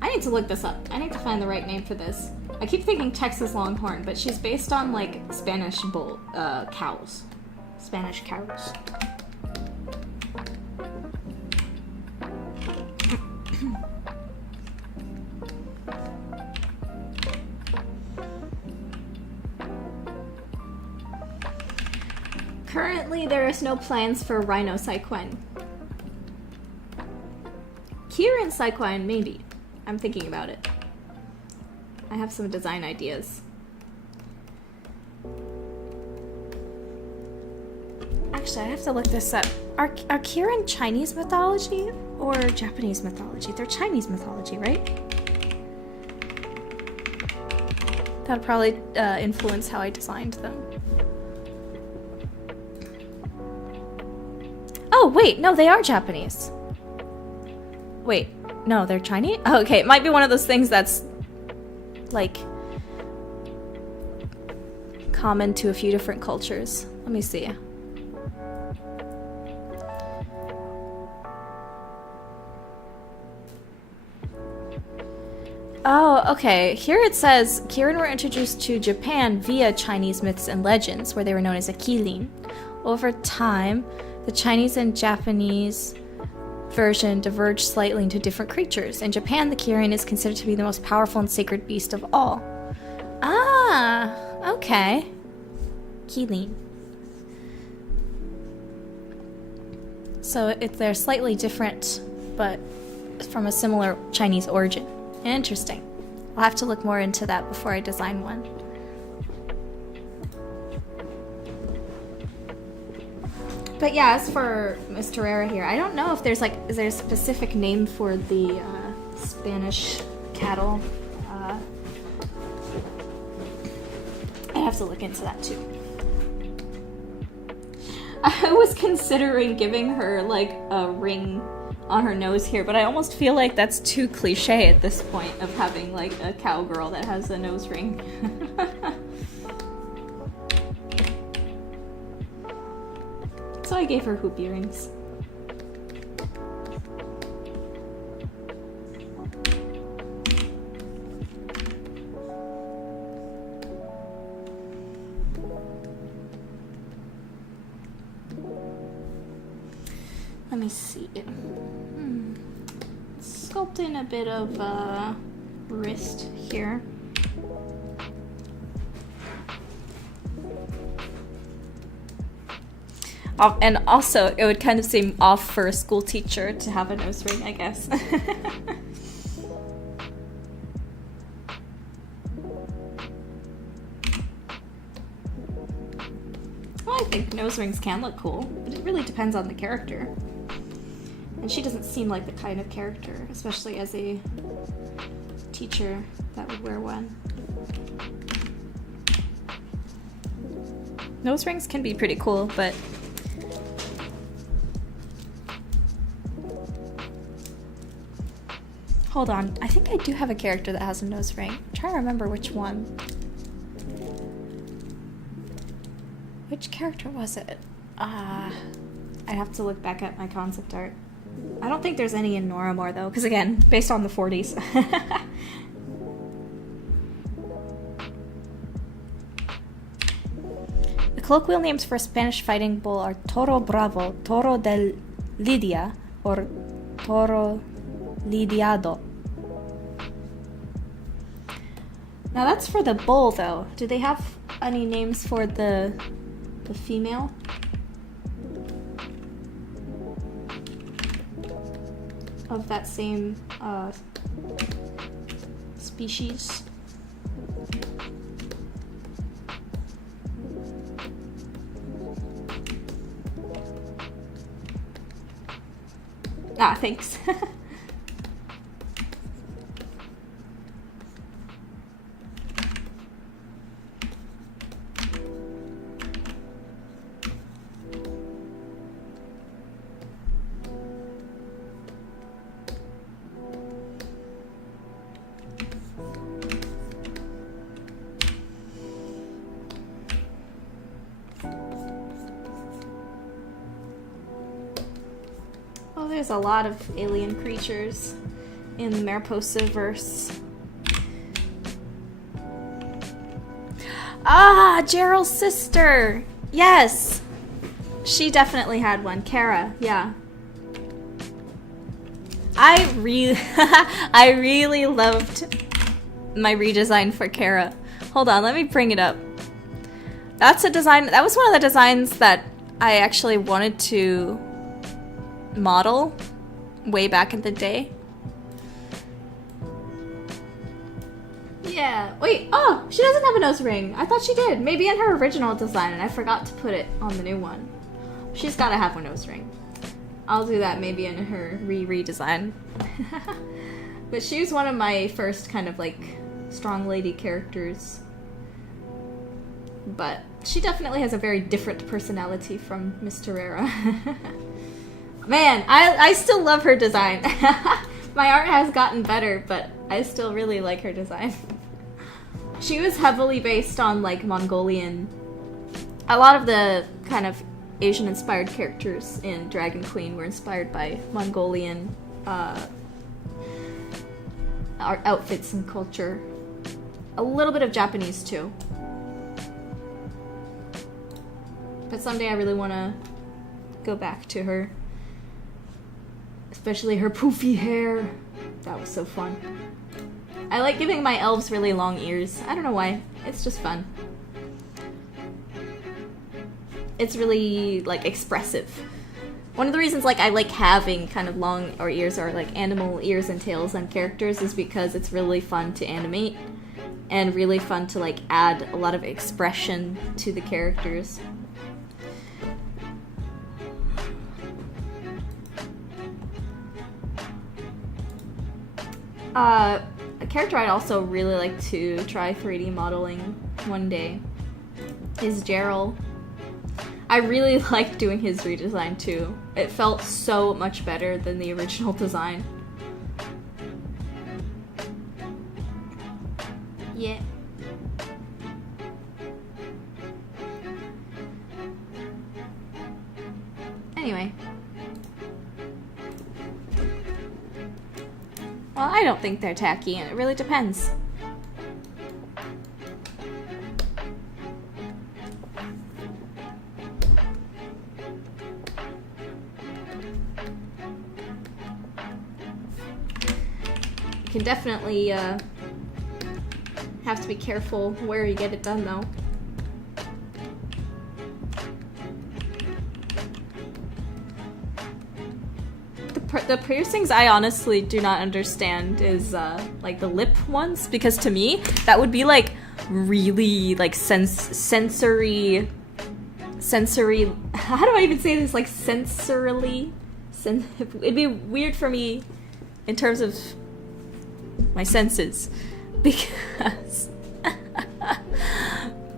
I need to look this up. I need to find the right name for this. I keep thinking Texas Longhorn, but she's based on like Spanish cows. Spanish cows. Currently, there is no plans for Rhino Cyquine. Kieran Cyquine, maybe. I'm thinking about it. I have some design ideas. Actually, I have to look this up. Are Kieran Chinese mythology or Japanese mythology? They're Chinese mythology, right? That'll probably influence how I designed them. Oh, wait, no, they are Japanese. Wait, no, they're Chinese? Oh, okay, it might be one of those things that's, like, common to a few different cultures. Let me see. Oh, okay. Here it says, Kirin were introduced to Japan via Chinese myths and legends, where they were known as a Kilin. Over time, the Chinese and Japanese version diverged slightly into different creatures. In Japan, the Kirin is considered to be the most powerful and sacred beast of all. Ah, okay. Kilin. So they're slightly different, but from a similar Chinese origin. Interesting. I'll have to look more into that before I design one. But yeah, as for Miss Terrera here, I don't know if there's is there a specific name for the Spanish cattle? I have to look into that too. I was considering giving her like a ring on her nose here, but I almost feel like that's too cliche at this point of having like a cowgirl that has a nose ring. So I gave her hoop earrings. Let me see. Sculpt in a bit of wrist here. And also, it would kind of seem off for a school teacher to have a nose ring, I guess. Well, I think nose rings can look cool, but it really depends on the character. And she doesn't seem like the kind of character, especially as a teacher, that would wear one. Nose rings can be pretty cool, but hold on, I think I do have a character that has a nose ring. I'm trying to remember which one. Which character was it? I'd have to look back at my concept art. I don't think there's any in Noiramore though, because again, based on the 40s. The colloquial names for a Spanish fighting bull are Toro Bravo, Toro del Lidia, or Toro Lidiado. Now that's for the bull though. Do they have any names for the female? Of that same species. Ah, thanks. Oh, there's a lot of alien creatures in the Mariposa-verse. Ah, Gerald's sister! Yes! She definitely had one. Kara, yeah. I really loved my redesign for Kara. Hold on, let me bring it up. That's a design, that was one of the designs that I actually wanted to model way back in the day. Yeah, wait, oh, she doesn't have a nose ring. I thought she did. Maybe in her original design and I forgot to put it on the new one. She's gotta have a nose ring. I'll do that maybe in her redesign. But she was one of my first kind of like strong lady characters. But she definitely has a very different personality from Miss Terrera. Man, I still love her design. My art has gotten better, but I still really like her design. She was heavily based on like Mongolian. A lot of the kind of Asian-inspired characters in Dragon Queen were inspired by Mongolian art outfits and culture. A little bit of Japanese too. But someday I really want to go back to her. Especially her poofy hair. That was so fun. I like giving my elves really long ears. I don't know why. It's just fun. It's really, like, expressive. One of the reasons, like, I like having kind of long ears or, like, animal ears and tails on characters is because it's really fun to animate. And really fun to, like, add a lot of expression to the characters. A character I'd also really like to try 3D modeling one day is Gerald. I really liked doing his redesign too. It felt so much better than the original design. Yeah. Anyway. Well, I don't think they're tacky, and it really depends. You can definitely, have to be careful where you get it done, though. The piercings I honestly do not understand is, like, the lip ones, because to me, that would be, like, really, like, sensory, how do I even say this, like, sensorily? It'd be weird for me in terms of my senses, because,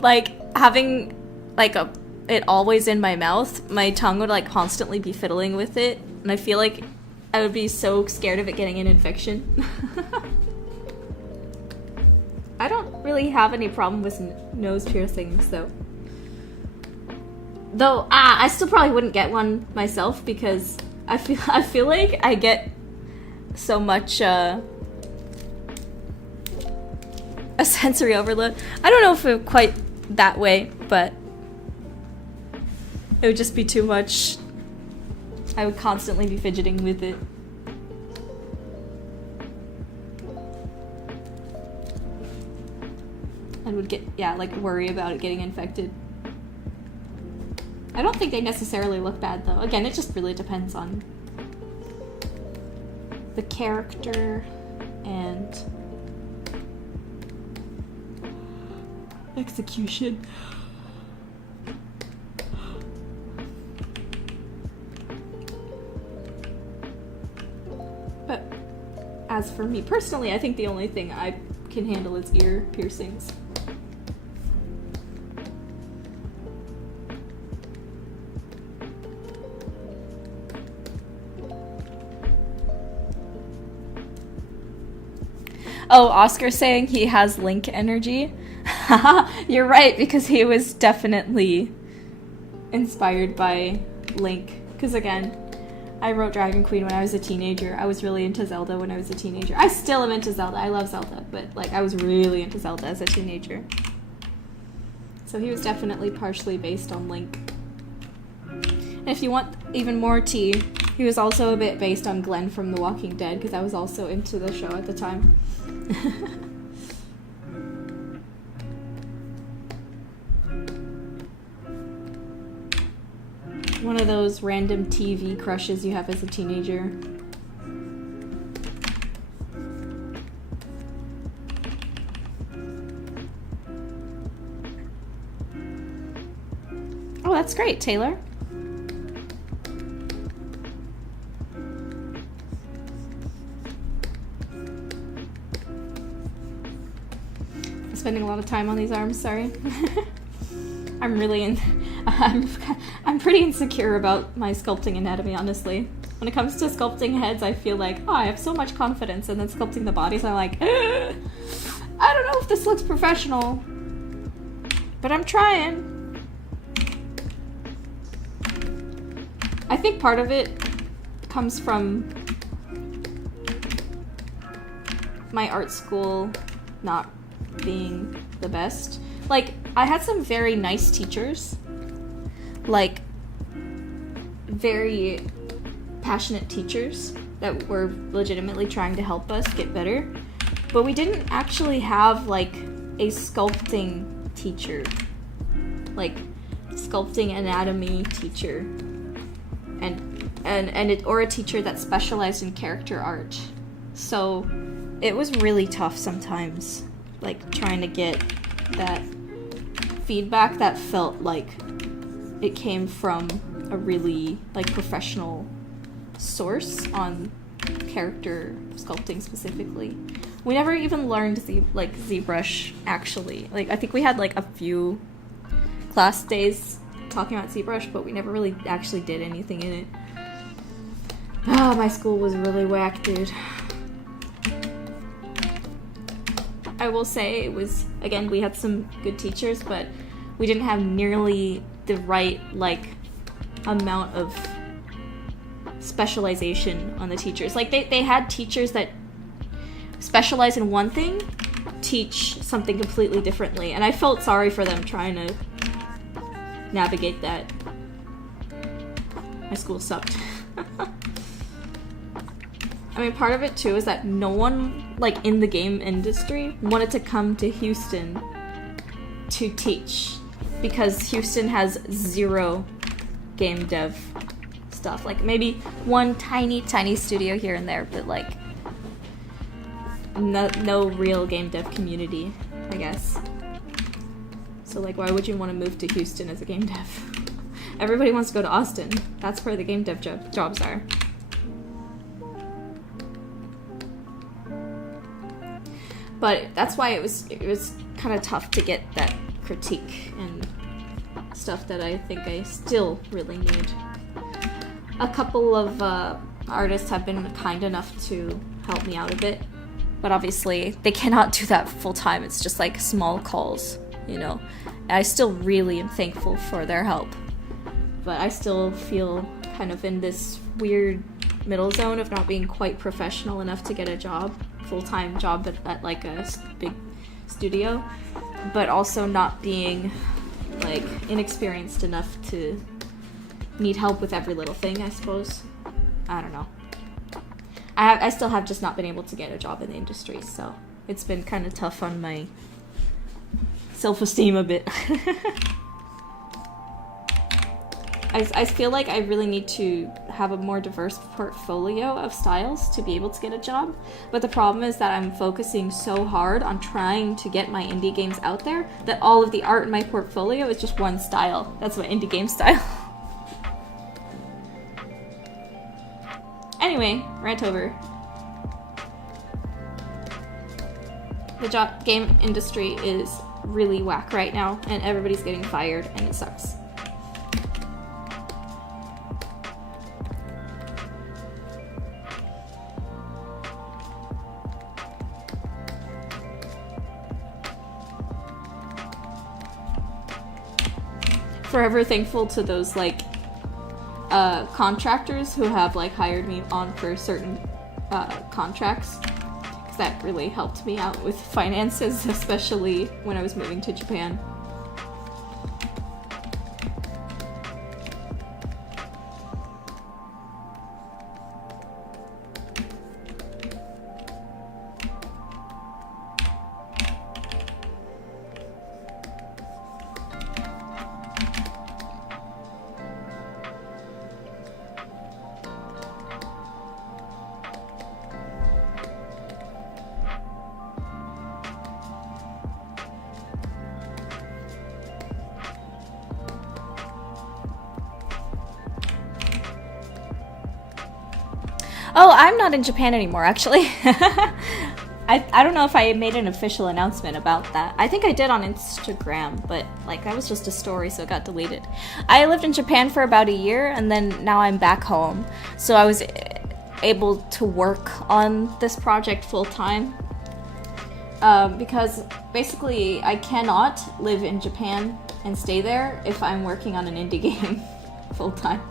like, having, like, it always in my mouth, my tongue would, like, constantly be fiddling with it, and I feel like I would be so scared of it getting an infection. I don't really have any problem with nose piercings, though. Though, I still probably wouldn't get one myself because I feel like I get so much a sensory overload. I don't know if it quite that way, but it would just be too much. I would constantly be fidgeting with it. And would get, yeah, like, worry about it getting infected. I don't think they necessarily look bad, though. Again, it just really depends on the character and Execution. But as for me personally, I think the only thing I can handle is ear piercings. Oh, Oscar's saying he has Link energy. You're right, because he was definitely inspired by Link. Because again, I wrote Dragon Queen when I was a teenager. I was really into Zelda when I was a teenager. I still am into Zelda. I love Zelda, but like I was really into Zelda as a teenager. So he was definitely partially based on Link. And if you want even more tea, he was also a bit based on Glenn from The Walking Dead, because I was also into the show at the time. One of those random TV crushes you have as a teenager. Oh, that's great, Taylor. Spending a lot of time on these arms, sorry. I'm pretty insecure about my sculpting anatomy, honestly. When it comes to sculpting heads, I feel like, oh, I have so much confidence, and then sculpting the bodies, I'm like, I don't know if this looks professional, but I'm trying. I think part of it comes from my art school not being the best. Like, I had some very nice teachers, like very passionate teachers that were legitimately trying to help us get better, but we didn't actually have like a sculpting teacher, like sculpting anatomy teacher, or a teacher that specialized in character art. So it was really tough sometimes, like trying to get that feedback that felt like it came from a really like professional source on character sculpting specifically. We never even learned ZBrush actually. Like I think we had like a few class days talking about ZBrush, but we never really actually did anything in it. Oh, my school was really whack, dude. I will say it was, again, we had some good teachers, but we didn't have nearly the right, like, amount of specialization on the teachers. Like, they had teachers that specialize in one thing, teach something completely differently, and I felt sorry for them trying to navigate that. My school sucked. I mean, part of it, too, is that no one, like, in the game industry wanted to come to Houston to teach, because Houston has zero game dev stuff. Like, maybe one tiny studio here and there, but, like, no real game dev community, I guess. So, like, why would you want to move to Houston as a game dev? Everybody wants to go to Austin. That's where the game dev jobs are. But that's why it was kind of tough to get that critique and stuff that I think I still really need. A couple of artists have been kind enough to help me out a bit, but obviously they cannot do that full time. It's just like small calls, you know. And I still really am thankful for their help, but I still feel kind of in this weird middle zone of not being quite professional enough to get a job. Full-time job at like a big studio, but also not being like inexperienced enough to need help with every little thing, I suppose. I don't know. I still have just not been able to get a job in the industry, so it's been kind of tough on my self-esteem a bit. I feel like I really need to have a more diverse portfolio of styles to be able to get a job. But the problem is that I'm focusing so hard on trying to get my indie games out there that all of the art in my portfolio is just one style. That's my indie game style. Anyway, rant over. The game industry is really whack right now, and everybody's getting fired, and it sucks. Forever thankful to those like contractors who have like hired me on for certain contracts, because that really helped me out with finances, especially when I was moving to Japan. Oh, I'm not in Japan anymore, actually. I don't know if I made an official announcement about that. I think I did on Instagram, but like that was just a story, so it got deleted. I lived in Japan for about a year, and then now I'm back home. So I was able to work on this project full-time. Because basically I cannot live in Japan and stay there if I'm working on an indie game full-time.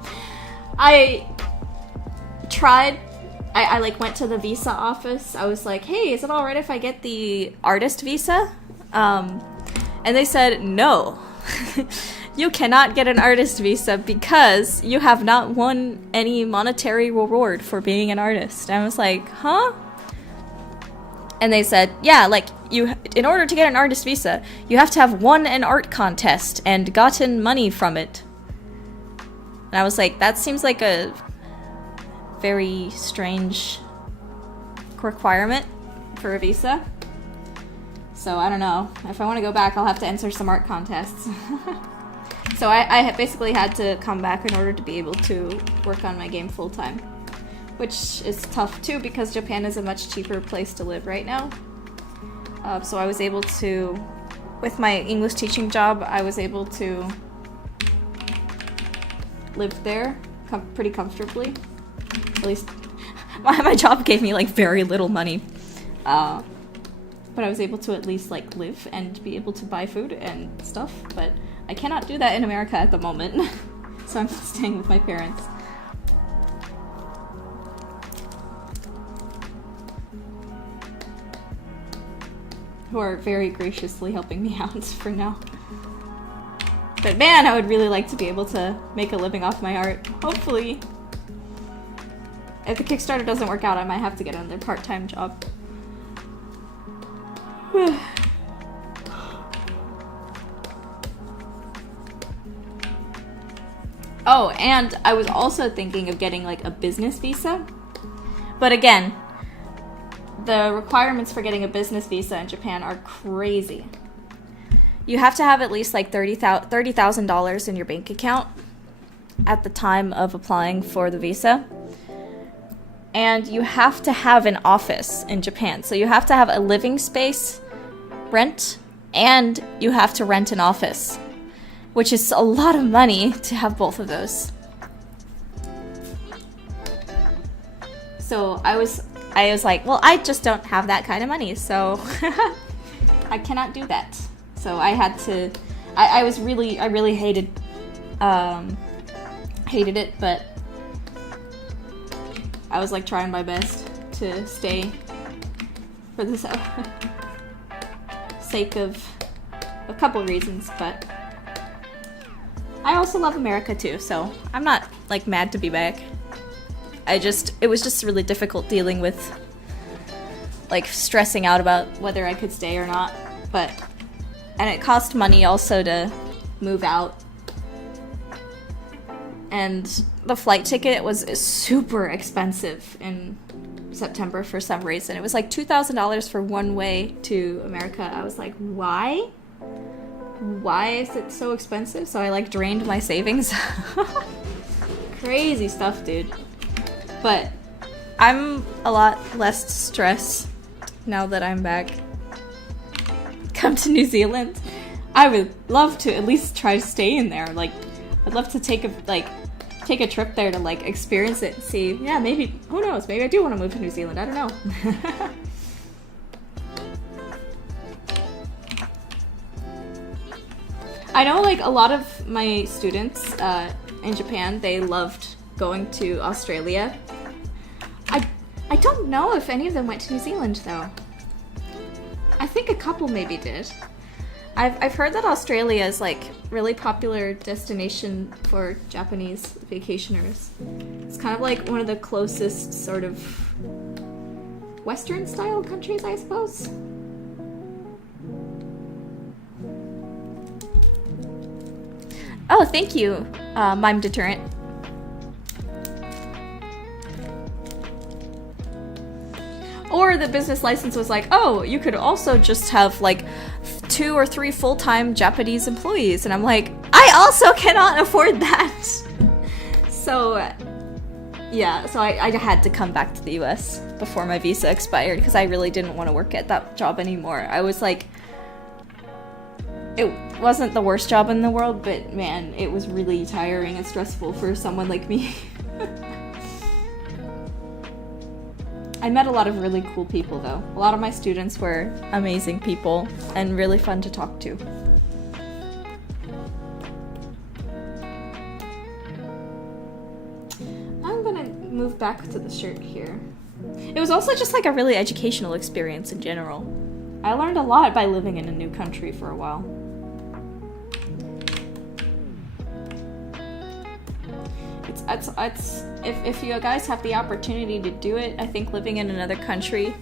I tried. I like went to the visa office. I was like, hey, is it alright if I get the artist visa? And they said, no. You cannot get an artist visa because you have not won any monetary reward for being an artist. And I was like, huh? And they said, yeah, like, in order to get an artist visa, you have to have won an art contest and gotten money from it. And I was like, that seems like a very strange requirement for a visa. So I don't know. If I want to go back, I'll have to enter some art contests. So I basically had to come back in order to be able to work on my game full-time. Which is tough too, because Japan is a much cheaper place to live right now. So I was able to, with my English teaching job, I was able to live there pretty comfortably. At least my job gave me like very little money, but I was able to at least like live and be able to buy food and stuff. But I cannot do that in America at the moment, so I'm staying with my parents. Who are very graciously helping me out for now. But man, I would really like to be able to make a living off my art. Hopefully. If the Kickstarter doesn't work out, I might have to get another part-time job. Oh, and I was also thinking of getting like a business visa. But again, the requirements for getting a business visa in Japan are crazy. You have to have at least like $30,000 in your bank account at the time of applying for the visa. And you have to have an office in Japan. So you have to have a living space rent, and you have to rent an office, which is a lot of money to have both of those. So I was like, well, I just don't have that kind of money, so I cannot do that. So I had to, I really hated it, but I was like trying my best to stay for the sake of a couple reasons, but I also love America too, so I'm not like mad to be back. It was just really difficult dealing with like stressing out about whether I could stay or not, and it cost money also to move out. and the flight ticket was super expensive in September for some reason. It was like $2,000 for one way to America. I was like, why? Why is it so expensive? So I like drained my savings. Crazy stuff, dude. But I'm a lot less stressed now that I'm back. Come to New Zealand. I would love to at least try to stay in there. Like, I'd love to take a trip there to like experience it and see. Yeah, maybe, who knows? Maybe I do want to move to New Zealand. I don't know. I know like a lot of my students in Japan, they loved going to Australia. I don't know if any of them went to New Zealand though. I think a couple maybe did. I've heard that Australia is like really popular destination for Japanese vacationers. It's kind of like one of the closest sort of Western style countries, I suppose. Oh, thank you, Mime Deterrent. Or the business license was like, oh, you could also just have like 2 or 3 full-time Japanese employees. And I'm like, I also cannot afford that. So, yeah, so I had to come back to the US before my visa expired because I really didn't want to work at that job anymore. I was like, it wasn't the worst job in the world, but man, it was really tiring and stressful for someone like me. I met a lot of really cool people though. A lot of my students were amazing people and really fun to talk to. I'm gonna move back to the shirt here. It was also just like a really educational experience in general. I learned a lot by living in a new country for a while. If you guys have the opportunity to do it, I think living in another country,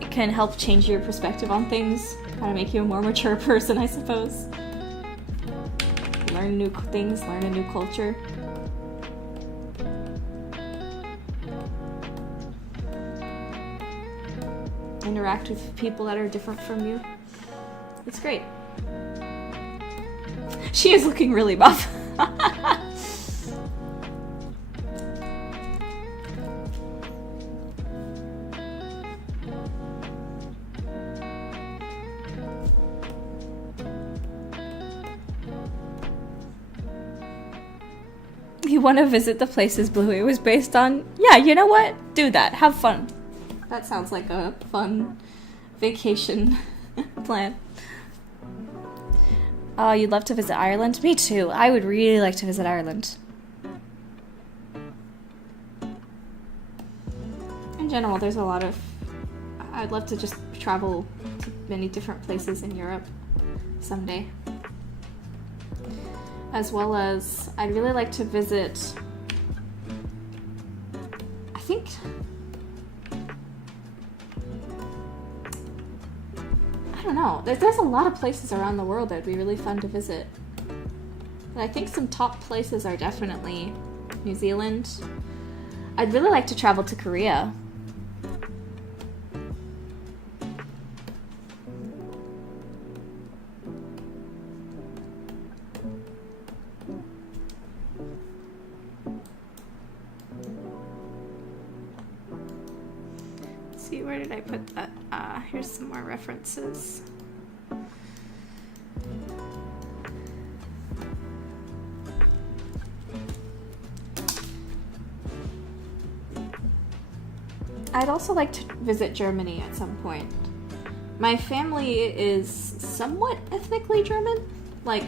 it can help change your perspective on things, kind of make you a more mature person, I suppose. Learn new things, learn a new culture. Interact with people that are different from you. It's great. She is looking really buff. You want to visit the places Bluey was based on? Yeah, you know what? Do that. Have fun. That sounds like a fun vacation plan. Oh, you'd love to visit Ireland? Me too. I would really like to visit Ireland. In general, there's a lot of... I'd love to just travel to many different places in Europe someday. As well as, I'd really like to visit, I think, I don't know, there's a lot of places around the world that would be really fun to visit. But I think some top places are definitely New Zealand. I'd really like to travel to Korea. Where did I put that? Here's some more references. I'd also like to visit Germany at some point. My family is somewhat ethnically German. Like,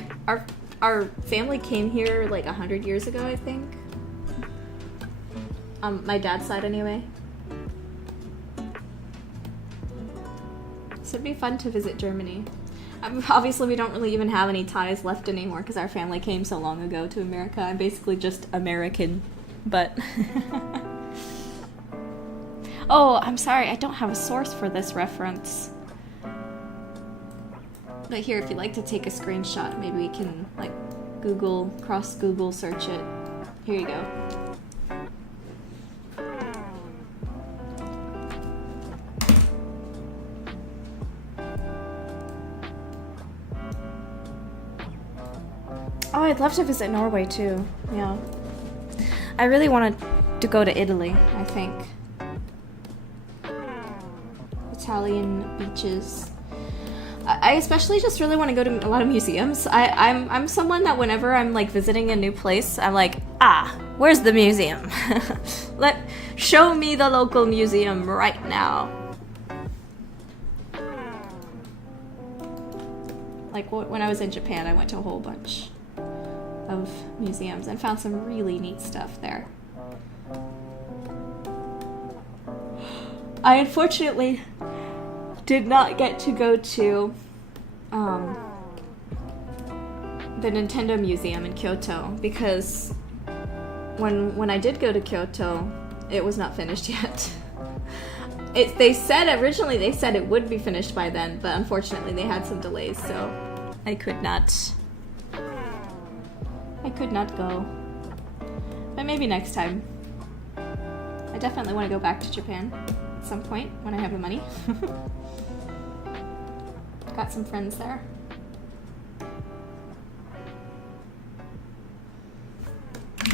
our family came here like 100 years ago, I think. My dad's side anyway. So it'd be fun to visit Germany. Obviously, we don't really even have any ties left anymore because our family came so long ago to America. I'm basically just American, but... Oh, I'm sorry, I don't have a source for this reference. But here, if you'd like to take a screenshot, maybe we can, like, cross-Google search it. Here you go. Oh, I'd love to visit Norway too. Yeah. I really wanted to go to Italy, I think. Italian beaches. I especially just really want to go to a lot of museums. I'm someone that whenever I'm like visiting a new place, I'm like, where's the museum? Show me the local museum right now. Like when I was in Japan, I went to a whole bunch of museums and found some really neat stuff there. I unfortunately did not get to go to the Nintendo Museum in Kyoto because when I did go to Kyoto, it was not finished yet. Originally they said it would be finished by then, but unfortunately they had some delays, so I could not go. But maybe next time. I definitely want to go back to Japan at some point when I have the money. Got some friends there.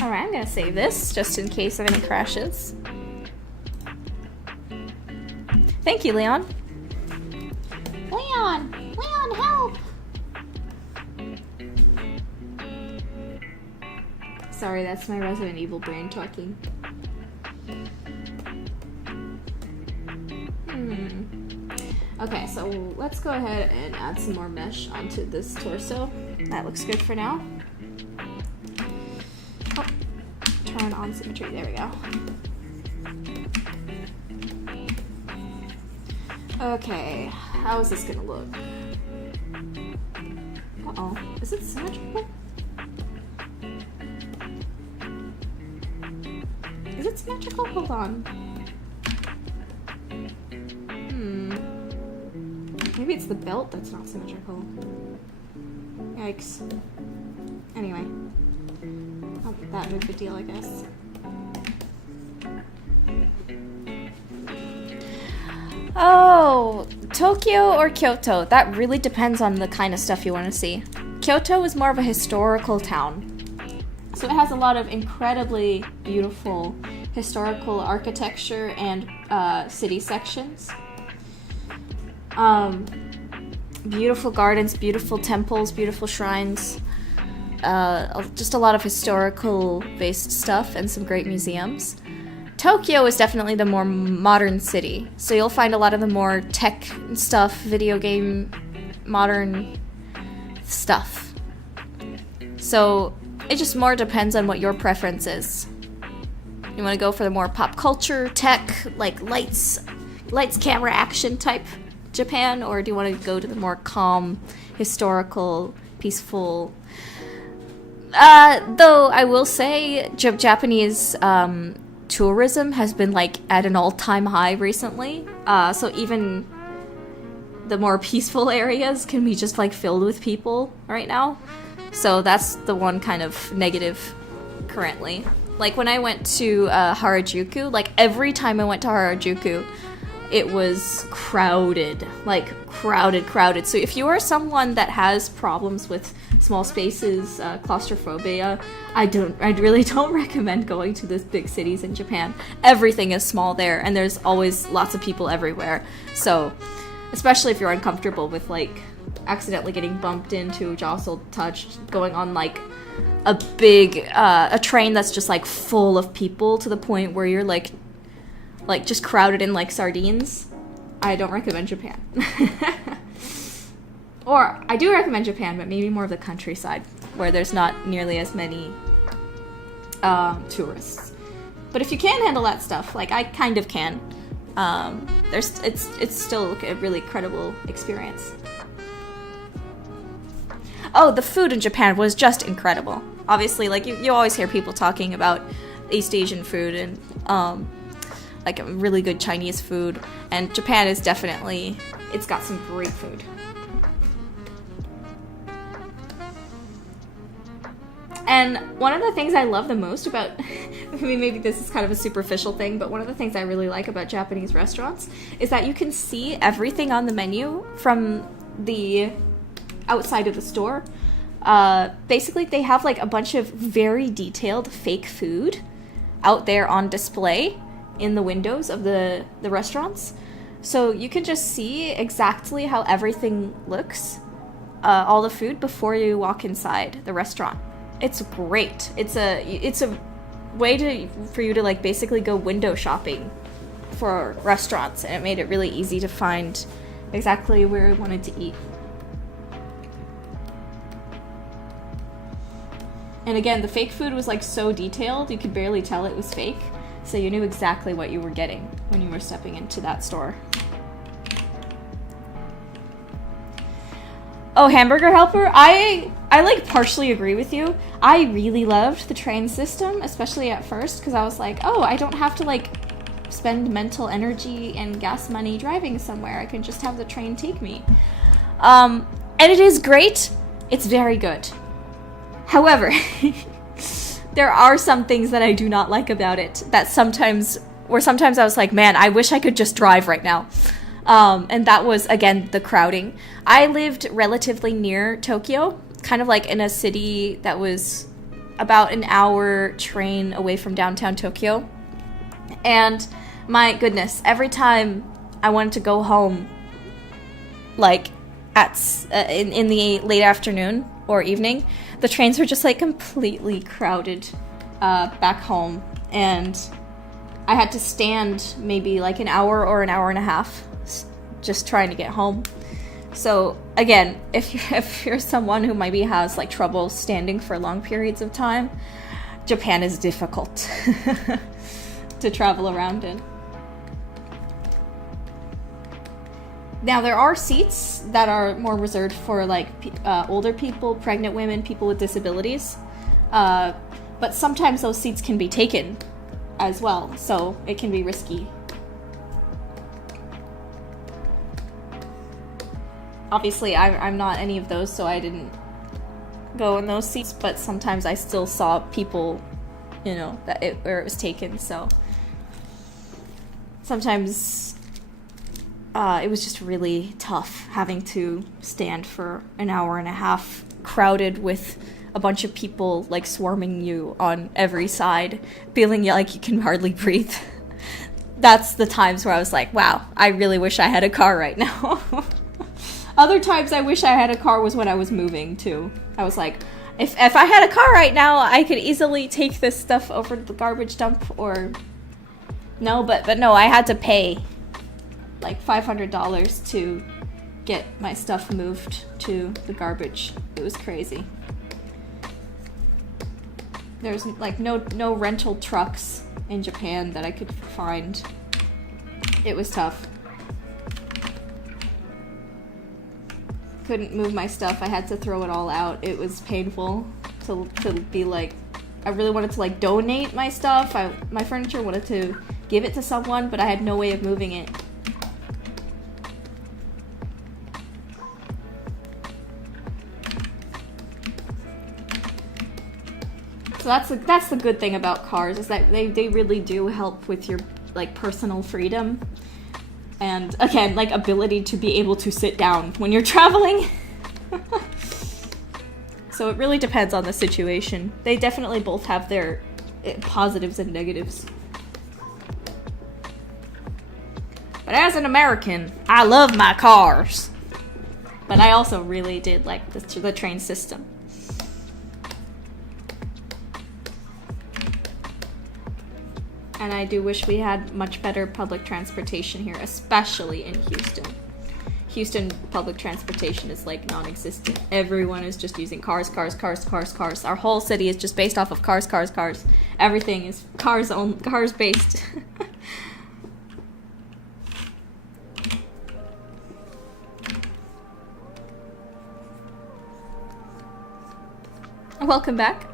Alright, I'm gonna save this just in case of any crashes. Thank you, Leon. Leon, help! Sorry, that's my Resident Evil brain talking. Okay, so let's go ahead and add some more mesh onto this torso. That looks good for now. Oh, turn on symmetry, there we go. Okay, how is this gonna look? Uh-oh, is it symmetrical? Is it symmetrical? Hold on. Maybe it's the belt that's not symmetrical. Yikes. Anyway. Not that big of a deal, I guess. Oh, Tokyo or Kyoto? That really depends on the kind of stuff you want to see. Kyoto is more of a historical town. So it has a lot of incredibly beautiful historical architecture and city sections. Beautiful gardens, beautiful temples, beautiful shrines. Just a lot of historical-based stuff and some great museums. Tokyo is definitely the more modern city, so you'll find a lot of the more tech stuff, video game, modern stuff. So it just more depends on what your preference is. You want to go for the more pop culture, tech, like lights, camera, action type Japan, or do you want to go to the more calm, historical, peaceful? Though I will say Japanese tourism has been like at an all-time high recently. So even the more peaceful areas can be just like filled with people right now. So that's the one kind of negative currently. Like when I went to Harajuku, like every time I went to Harajuku, it was crowded, like crowded. So if you are someone that has problems with small spaces, claustrophobia, I really don't recommend going to these big cities in Japan. Everything is small there, and there's always lots of people everywhere. So, especially if you're uncomfortable with like accidentally getting bumped into, jostled, touched, going on like a big a train that's just like full of people to the point where you're like just crowded in like sardines, I don't recommend Japan. Or I do recommend Japan, but maybe more of the countryside where there's not nearly as many tourists. But if you can handle that stuff, like I kind of can, it's still a really credible experience. Oh, the food in Japan was just incredible. Obviously, like you always hear people talking about East Asian food and like really good Chinese food, and Japan is definitely, it's got some great food. And one of the things I love the most about, I mean, maybe this is kind of a superficial thing, but one of the things I really like about Japanese restaurants is that you can see everything on the menu from the outside of the store. Basically, they have like a bunch of very detailed fake food out there on display in the windows of the restaurants. So you can just see exactly how everything looks, all the food, before you walk inside the restaurant. It's great. It's a way for you to like basically go window shopping for restaurants, and it made it really easy to find exactly where I wanted to eat. And again, the fake food was like so detailed, you could barely tell it was fake. So you knew exactly what you were getting when you were stepping into that store. Oh, Hamburger Helper, I like partially agree with you. I really loved the train system, especially at first, because I was like, oh, I don't have to like spend mental energy and gas money driving somewhere. I can just have the train take me. And it is great. It's very good. However, there are some things that I do not like about it that sometimes I was like, man, I wish I could just drive right now. And that was, again, the crowding. I lived relatively near Tokyo, kind of like in a city that was about an hour train away from downtown Tokyo. And my goodness, every time I wanted to go home, like in the late afternoon or evening, the trains were just like completely crowded back home. And I had to stand maybe like an hour or an hour and a half just trying to get home. So again, if you're someone who maybe has like trouble standing for long periods of time, Japan is difficult to travel around in. Now there are seats that are more reserved for like older people, pregnant women, people with disabilities, but sometimes those seats can be taken as well, so it can be risky. Obviously, I'm not any of those, so I didn't go in those seats, but sometimes I still saw people, you know, where it was taken, so sometimes it was just really tough having to stand for an hour and a half crowded with a bunch of people like swarming you on every side, feeling like you can hardly breathe. That's the times where I was like, wow, I really wish I had a car right now. Other times I wish I had a car was when I was moving too. I was like, if I had a car right now, I could easily take this stuff over to the garbage dump, or no, but no, I had to pay like $500 to get my stuff moved to the garbage. It was crazy. There's like no rental trucks in Japan that I could find. It was tough. Couldn't move my stuff. I had to throw it all out. It was painful to be like, I really wanted to like donate my stuff. My furniture, wanted to give it to someone, but I had no way of moving it. So that's the good thing about cars, is that they really do help with your like personal freedom. And again, like ability to be able to sit down when you're traveling. So it really depends on the situation. They definitely both have their positives and negatives. But as an American, I love my cars. But I also really did like the train system. And I do wish we had much better public transportation here, especially in Houston. Houston public transportation is like non-existent. Everyone is just using cars. Our whole city is just based off of cars. Everything is cars based. Welcome back.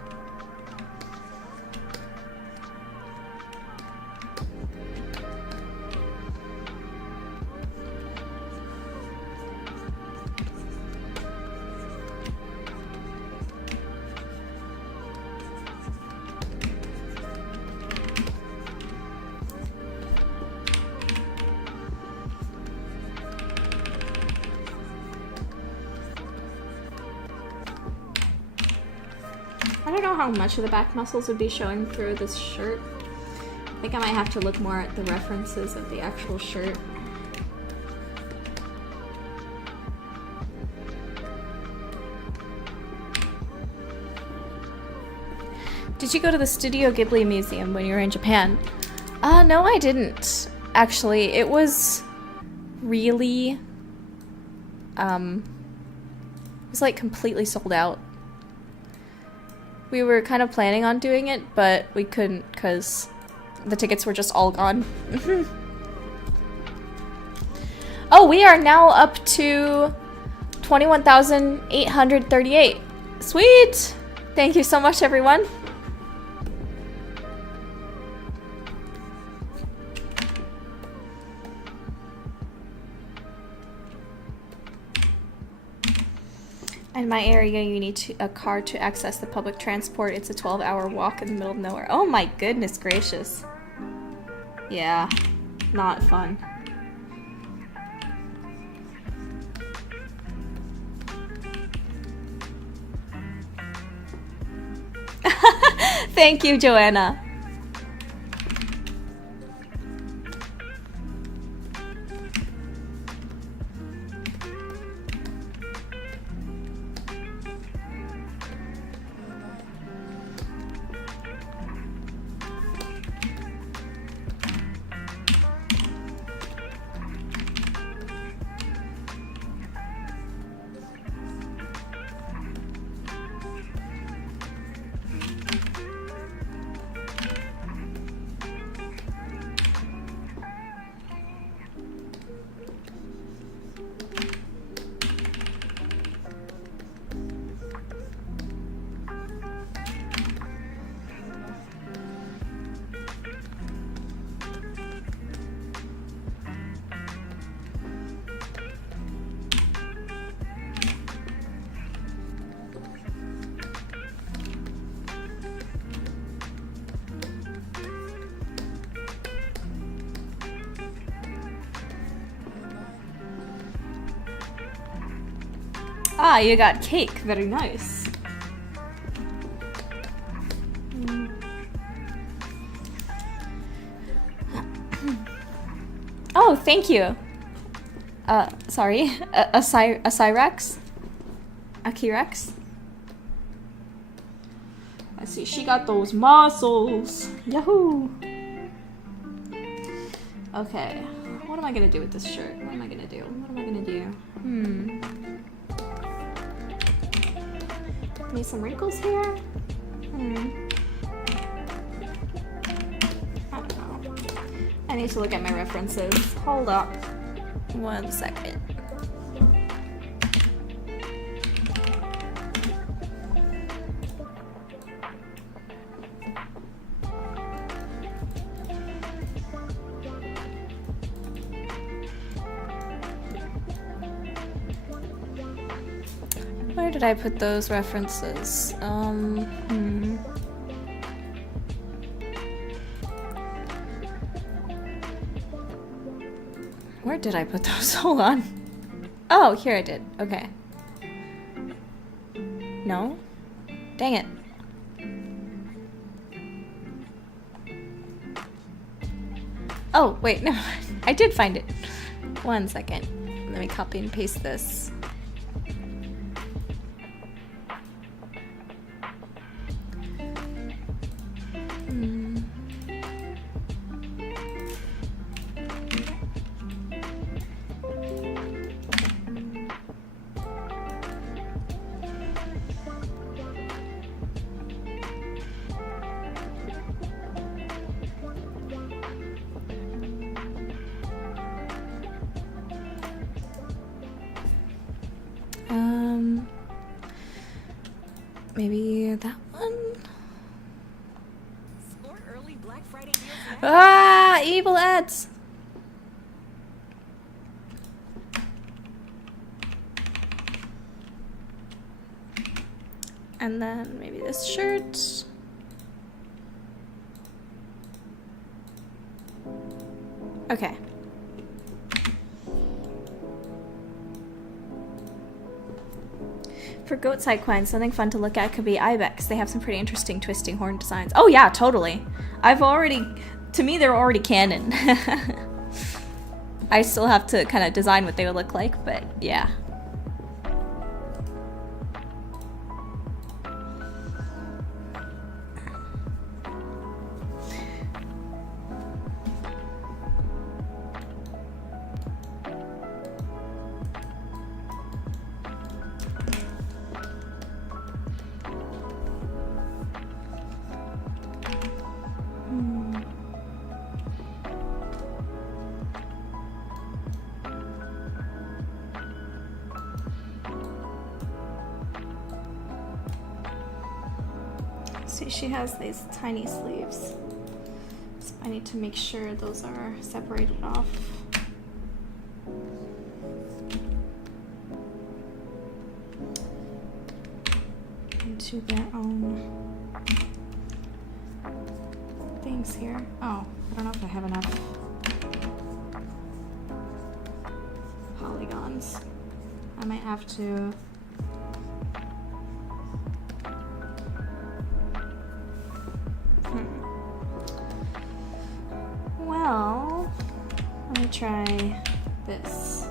I don't know how much of the back muscles would be showing through this shirt. I think I might have to look more at the references of the actual shirt. Did you go to the Studio Ghibli Museum when you were in Japan? No, I didn't. Actually, it was really, it was like completely sold out. We were kind of planning on doing it, but we couldn't because the tickets were just all gone. Oh, we are now up to 21,838. Sweet! Thank you so much, everyone. In my area, you need a car to access the public transport. It's a 12-hour walk in the middle of nowhere. Oh my goodness gracious. Yeah, not fun. Thank you, Joanna. Ah, you got cake. Very nice. Oh, thank you. Sorry. A Cyrex? Akirex? Let's see. She got those muscles. Yahoo! Okay. What am I gonna do with this shirt? What am I gonna do? What am I gonna do? Need some wrinkles here? I don't know. I need to look at my references. Hold up. 1 second. Where did I put those references? Where did I put those? Hold on. Oh, here I did. Okay. No? Dang it. Oh, wait, no. I did find it. 1 second. Let me copy and paste this. Maybe that one? Early Black Friday deals. Ah, evil ads! And then maybe this shirt. Okay. For goat cyclines, something fun to look at could be ibex. They have some pretty interesting twisting horn designs. Oh yeah, totally. To me, they're already canon. I still have to kind of design what they would look like, but yeah. See, she has these tiny sleeves. So I need to make sure those are separated off. Into their own things here. Oh, I don't know if I have enough polygons. I might have to well, let me try this.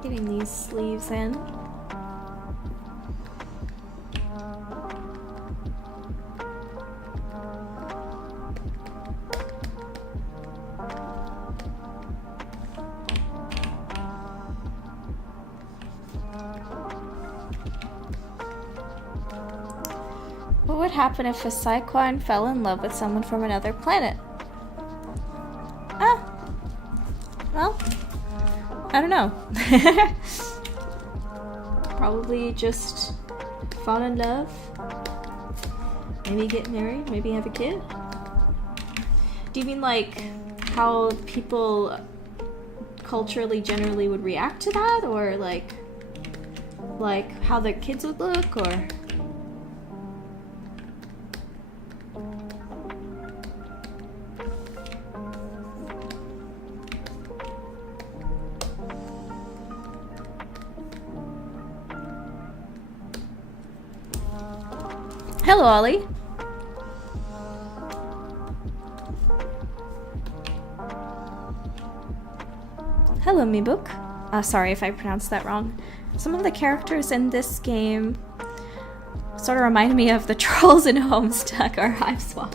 Getting these sleeves in. What would happen if a cyclone fell in love with someone from another planet? Ah, well, I don't know. Probably just fall in love, maybe get married, maybe have a kid. Do you mean like how people culturally generally would react to that, or like how the kids would look, or? Hello, Ollie. Hello, Mibook. Sorry if I pronounced that wrong. Some of the characters in this game sort of remind me of the trolls in Homestuck or Hive Swap.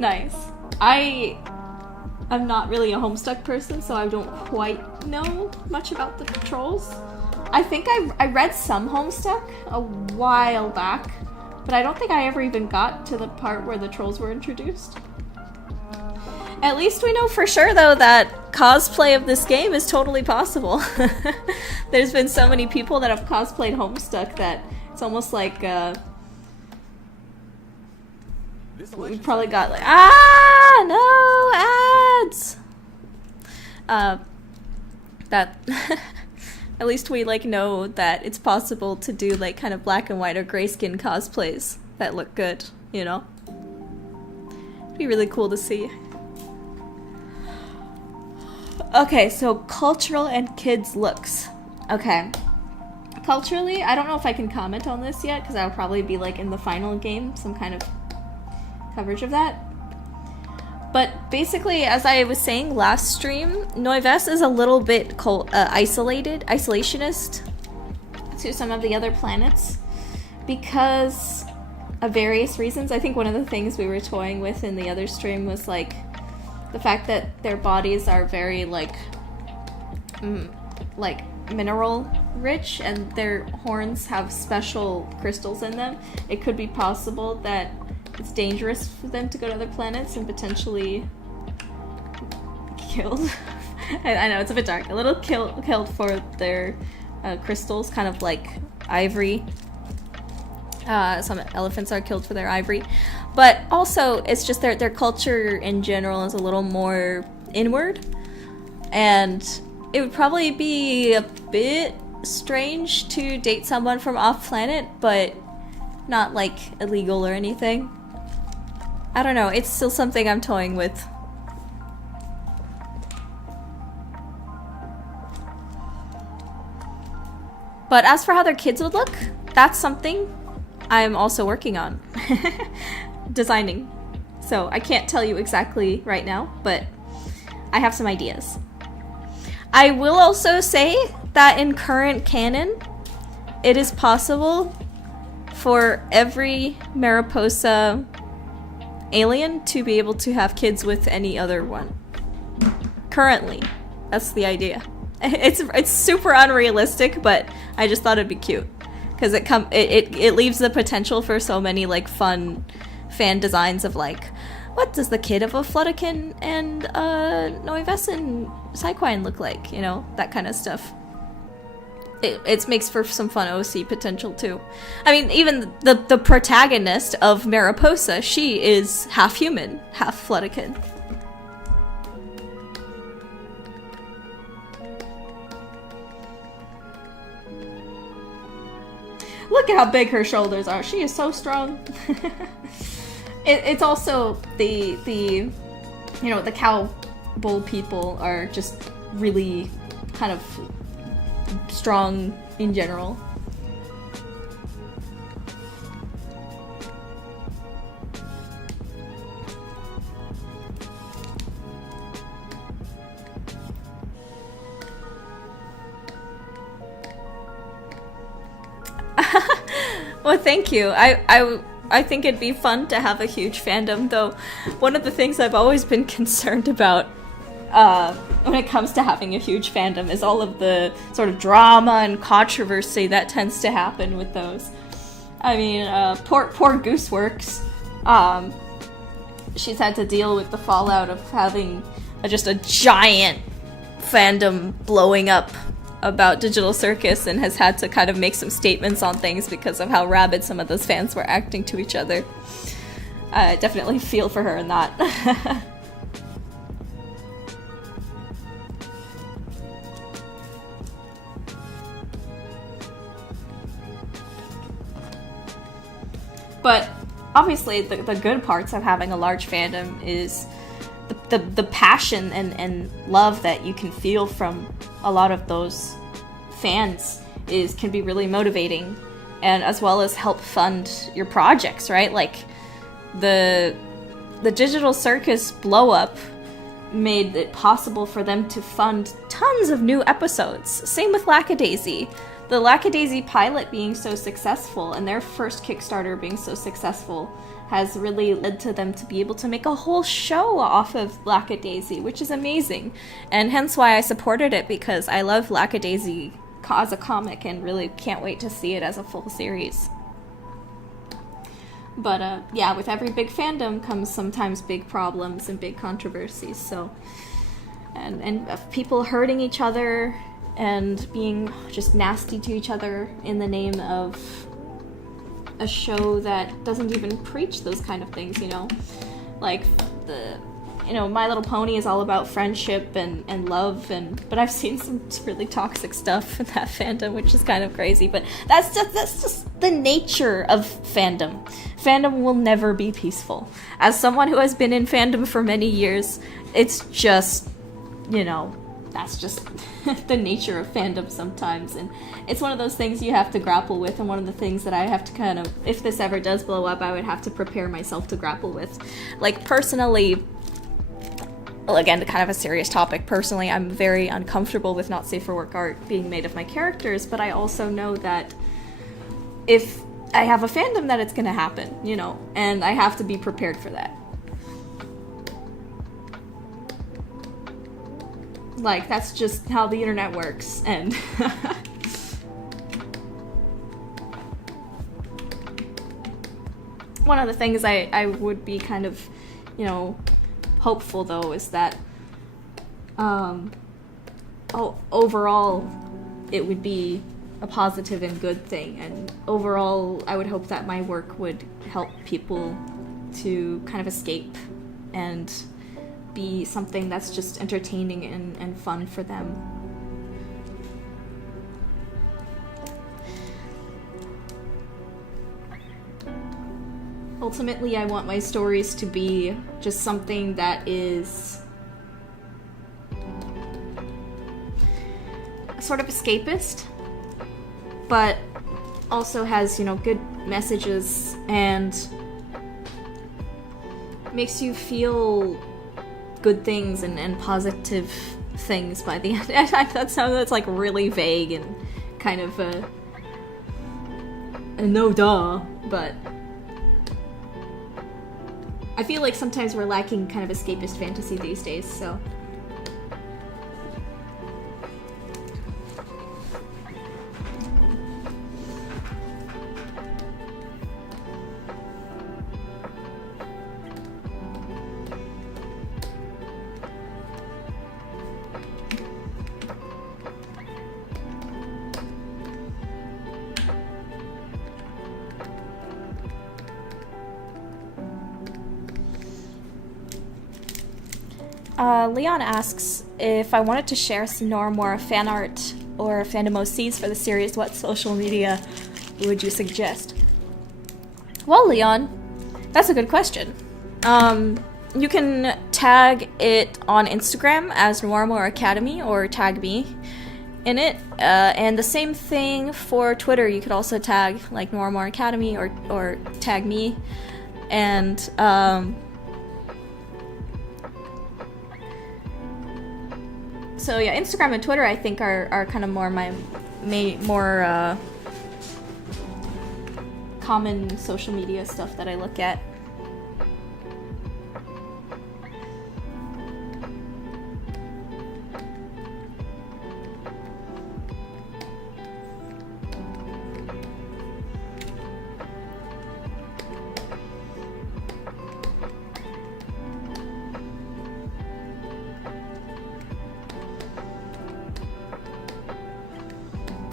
Nice. I'm not really a Homestuck person, so I don't quite know much about the trolls. I think I read some Homestuck a while back, but I don't think I ever even got to the part where the trolls were introduced. At least we know for sure, though, that cosplay of this game is totally possible. There's been so many people that have cosplayed Homestuck that it's almost like we probably got like, no ads. That. At least we like know that it's possible to do like kind of black and white or grayskin cosplays that look good, you know? It'd be really cool to see. Okay, so cultural and kids looks. Okay. Culturally, I don't know if I can comment on this yet because that'll probably be like in the final game, some kind of coverage of that. But basically, as I was saying last stream, Noives is a little bit isolationist to some of the other planets, because various reasons. I think one of the things we were toying with in the other stream was like the fact that their bodies are very like mineral rich, and their horns have special crystals in them. It could be possible that it's dangerous for them to go to other planets and potentially killed. I know it's a bit dark. A little killed for their crystals, kind of like ivory. Some elephants are killed for their ivory, but also it's just their culture in general is a little more inward, and it would probably be a bit strange to date someone from off planet, but not like illegal or anything. I don't know, it's still something I'm toying with. But as for how their kids would look, that's something I'm also working on. Designing. So I can't tell you exactly right now, but I have some ideas. I will also say that in current canon, it is possible for every Mariposa alien to be able to have kids with any other one. Currently. That's the idea. It's super unrealistic, but I just thought it'd be cute. Because it leaves the potential for so many like fun fan designs of like, what does the kid of a Flutterkin and Noivessen Psyquine look like? You know, that kind of stuff. It makes for some fun OC potential too. I mean, even the protagonist of Mariposa, she is half human, half Flutterkin. Look at how big her shoulders are. She is so strong. It's also the you know, the cow bull people are just really kind of strong in general. Well, thank you. I think it'd be fun to have a huge fandom, though one of the things I've always been concerned about when it comes to having a huge fandom is all of the sort of drama and controversy that tends to happen with those. I mean, poor Gooseworks, she's had to deal with the fallout of having just a giant fandom blowing up about Digital Circus, and has had to kind of make some statements on things because of how rabid some of those fans were acting to each other. I definitely feel for her in that. But obviously the good parts of having a large fandom is the passion and love that you can feel from a lot of those fans can be really motivating, and as well as help fund your projects, right? Like the Digital Circus blow up made it possible for them to fund tons of new episodes. Same with Lackadaisy. The Lackadaisy pilot being so successful and their first Kickstarter being so successful has really led to them to be able to make a whole show off of Lackadaisy, which is amazing. And hence why I supported it, because I love Lackadaisy as a comic and really can't wait to see it as a full series. But yeah, with every big fandom comes sometimes big problems and big controversies, so and people hurting each other and being just nasty to each other in the name of a show that doesn't even preach those kind of things, you know? Like, My Little Pony is all about friendship and love, but I've seen some really toxic stuff in that fandom, which is kind of crazy, but that's just the nature of fandom. Fandom will never be peaceful. As someone who has been in fandom for many years, it's just, that's just the nature of fandom sometimes, and it's one of those things you have to grapple with, and one of the things that I have to kind of, if this ever does blow up, I would have to prepare myself to grapple with. Like, personally, well, again, kind of a serious topic, personally, I'm very uncomfortable with not safe for work art being made of my characters, but I also know that if I have a fandom that it's gonna happen, you know, and I have to be prepared for that. Like, that's just how the internet works, and one of the things I would be kind of, you know, hopeful though is that overall it would be a positive and good thing, and overall I would hope that my work would help people to kind of escape and be something that's just entertaining and fun for them. Ultimately, I want my stories to be just something that is sort of escapist, but also has, you know, good messages and makes you feel good things and positive things by the end. That's like really vague and kind of a no duh, but I feel like sometimes we're lacking kind of escapist fantasy these days, so. Leon asks if I wanted to share some Noiramore fan art or fandom OCs for the series, what social media would you suggest? Well, Leon, that's a good question. You can tag it on Instagram as Noiramore Academy or tag me in it. And the same thing for Twitter. You could also tag like Noiramore Academy or tag me. And so yeah, Instagram and Twitter I think are kind of more my more common social media stuff that I look at.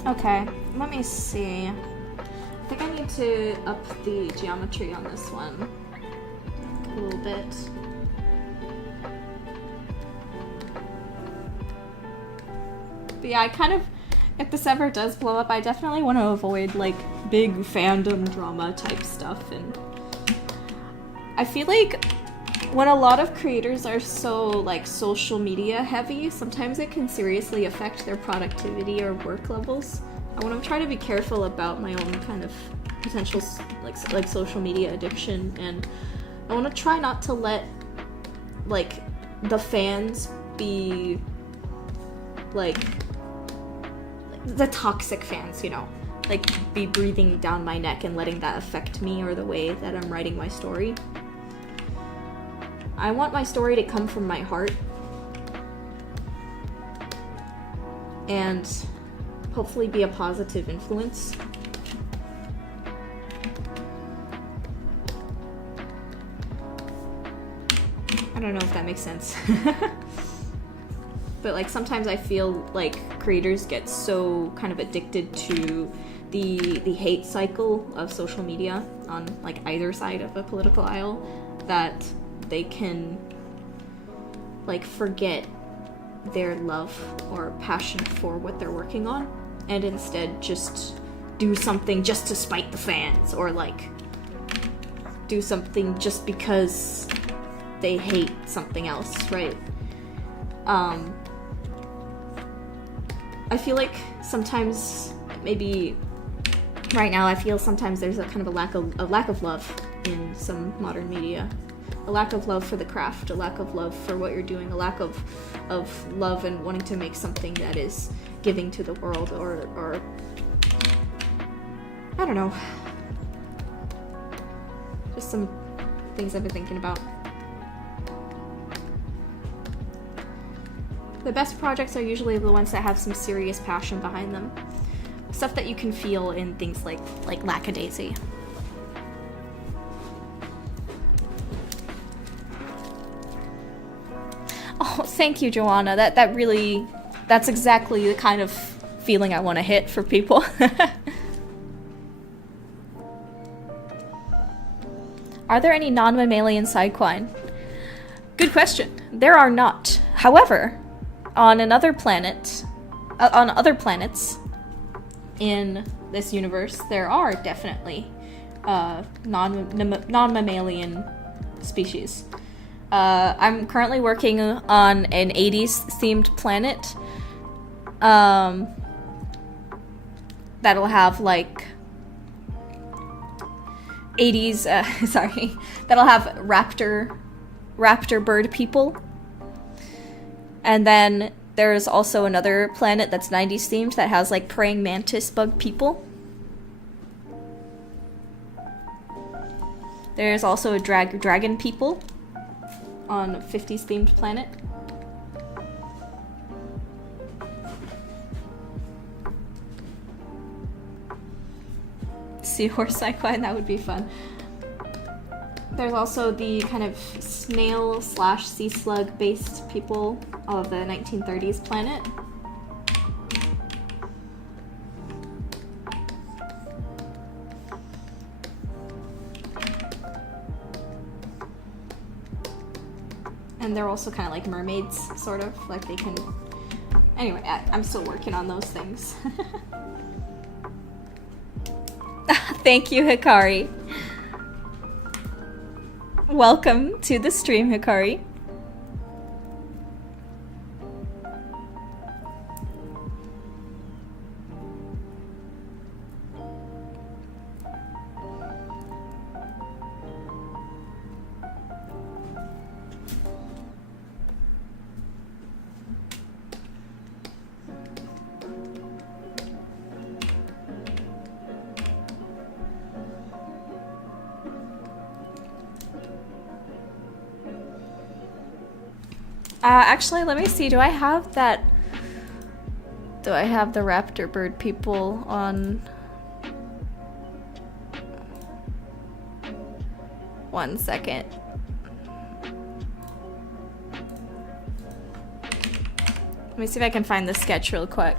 Okay, let me see. I think I need to up the geometry on this one a little bit. But yeah, I kind of, if this ever does blow up, I definitely want to avoid like big fandom drama type stuff, and I feel like when a lot of creators are so like social media heavy, sometimes it can seriously affect their productivity or work levels. I want to try to be careful about my own kind of potential like social media addiction, and I want to try not to let like the fans be like the toxic fans, you know, like be breathing down my neck and letting that affect me or the way that I'm writing my story. I want my story to come from my heart and hopefully be a positive influence. I don't know if that makes sense. But like sometimes I feel like creators get so kind of addicted to the hate cycle of social media on like either side of a political aisle that they can like forget their love or passion for what they're working on and instead just do something just to spite the fans, or like do something just because they hate something else, right? I feel like sometimes, maybe right now, I feel sometimes there's a kind of a lack of love in some modern media. A lack of love for the craft, a lack of love for what you're doing, a lack of love and wanting to make something that is giving to the world, or I don't know. Just some things I've been thinking about. The best projects are usually the ones that have some serious passion behind them. Stuff that you can feel in things like Lackadaisy. Oh, thank you, Joanna. That's exactly the kind of feeling I want to hit for people. Are there any non-mammalian sidequine? Good question. There are not. However, on other planets in this universe, there are definitely non-mammalian species. I'm currently working on an 80s themed planet that'll have like 80s that'll have raptor bird people. And then there's also another planet that's 90s themed that has like praying mantis bug people. There's also a dragon people on a 50s themed planet. Seahorse cyclone, that would be fun. There's also the kind of snail / sea slug based people of the 1930s planet. And they're also kind of like mermaids, sort of. Like they can... Anyway, I'm still working on those things. Thank you, Hikari. Welcome to the stream, Hikari. Actually, let me see. Do I have the raptor bird people on? One second. Let me see if I can find the sketch real quick.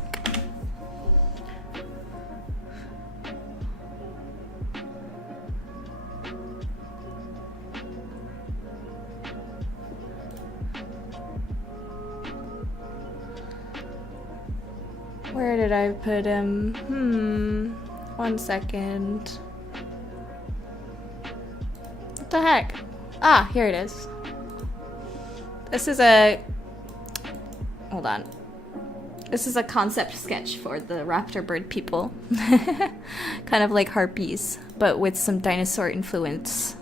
Where did I put him? 1 second. What the heck? Ah, here it is. This is a... Hold on. This is a concept sketch for the raptor bird people. Kind of like harpies, but with some dinosaur influence.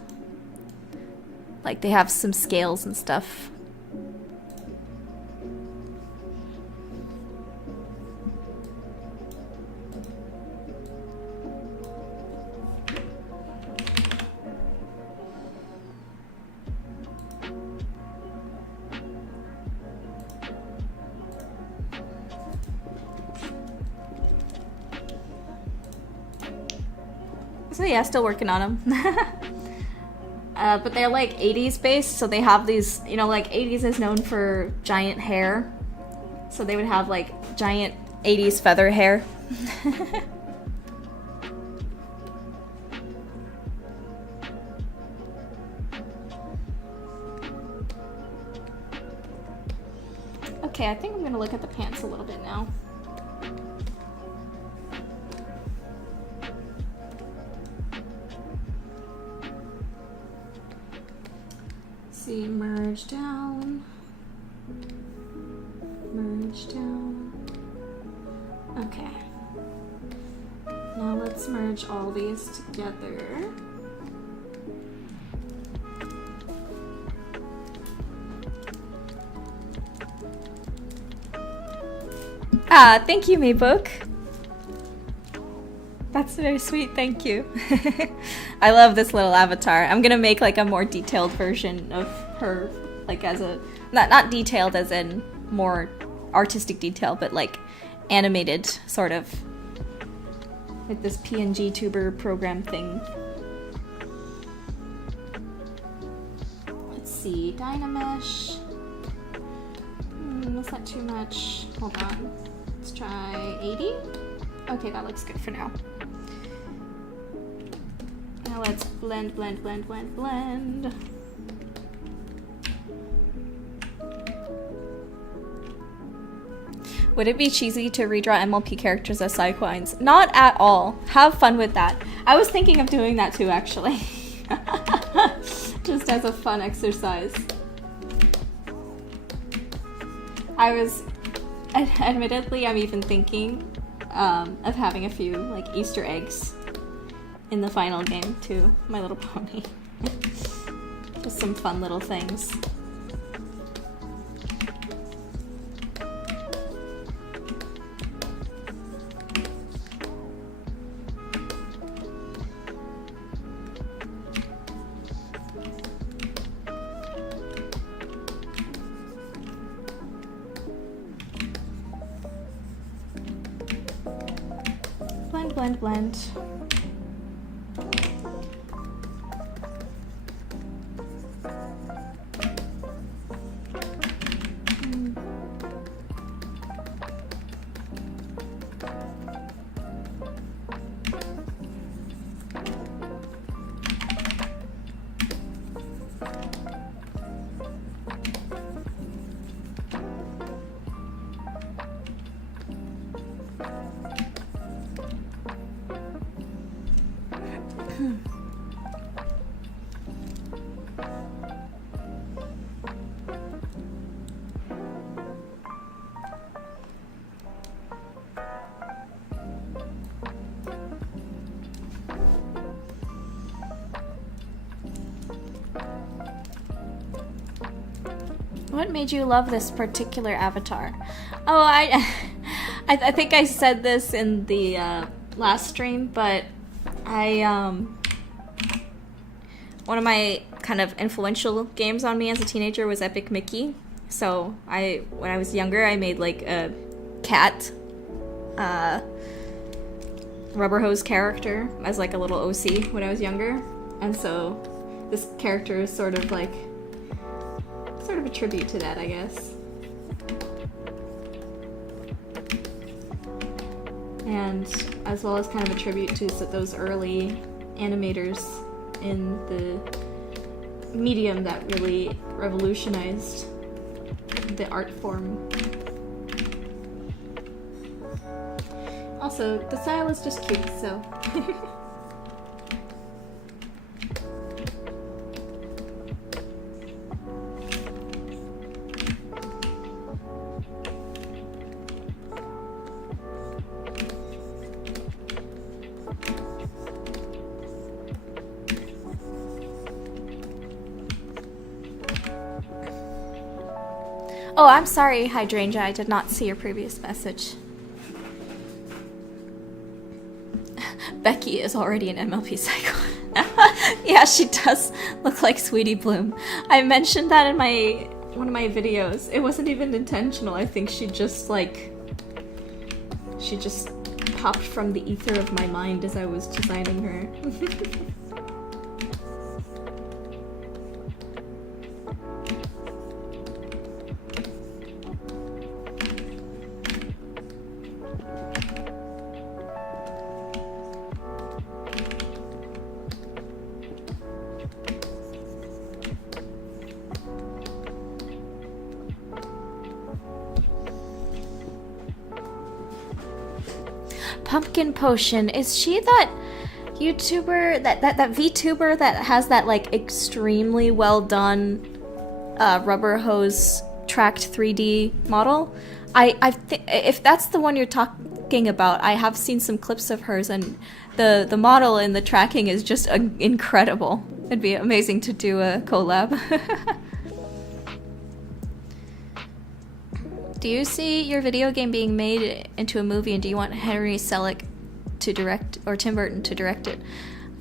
Like they have some scales and stuff. So yeah, still working on them. But they're like 80s based, so they have these, you know, like 80s is known for giant hair. So they would have like giant 80s feather hair. Okay, I think I'm gonna look at the pants a little bit now. See, merge down, merge down. Okay. Now let's merge all these together. Ah, thank you, Maybook. That's very sweet, thank you. I love this little avatar. I'm gonna make like a more detailed version of her, like as a not detailed as in more artistic detail, but like animated sort of, with this PNG tuber program thing. Let's see, Dynamesh. Is that too much? Hold on. Let's try 80. Okay, that looks good for now. Now let's blend, blend, blend, blend, blend. Would it be cheesy to redraw MLP characters as Psychoines? Not at all. Have fun with that. I was thinking of doing that too, actually. Just as a fun exercise. Admittedly, I'm even thinking of having a few like Easter eggs in the final game to My Little Pony. Just some fun little things. Blend, blend, blend. What made you love this particular avatar? Oh, I think I said this in the last stream, but one of my kind of influential games on me as a teenager was Epic Mickey. So when I was younger, I made like a cat rubber hose character as like a little OC when I was younger, and so this character is sort of a tribute to that, I guess. And as well as kind of a tribute to those early animators in the medium that really revolutionized the art form. Also, the style is just cute, so. Oh, I'm sorry, Hydrangea, I did not see your previous message. Becky is already an MLP psycho. Yeah, she does look like Sweetie Bloom. I mentioned that in one of my videos. It wasn't even intentional. I think she just popped from the ether of my mind as I was designing her. Pumpkin Potion, is she that YouTuber, that VTuber that has that like extremely well done rubber hose tracked 3D model? I think if that's the one you're talking about, I have seen some clips of hers, and the model and the tracking is just incredible. It'd be amazing to do a collab. Do you see your video game being made into a movie, and do you want Henry Selick to direct, or Tim Burton to direct it?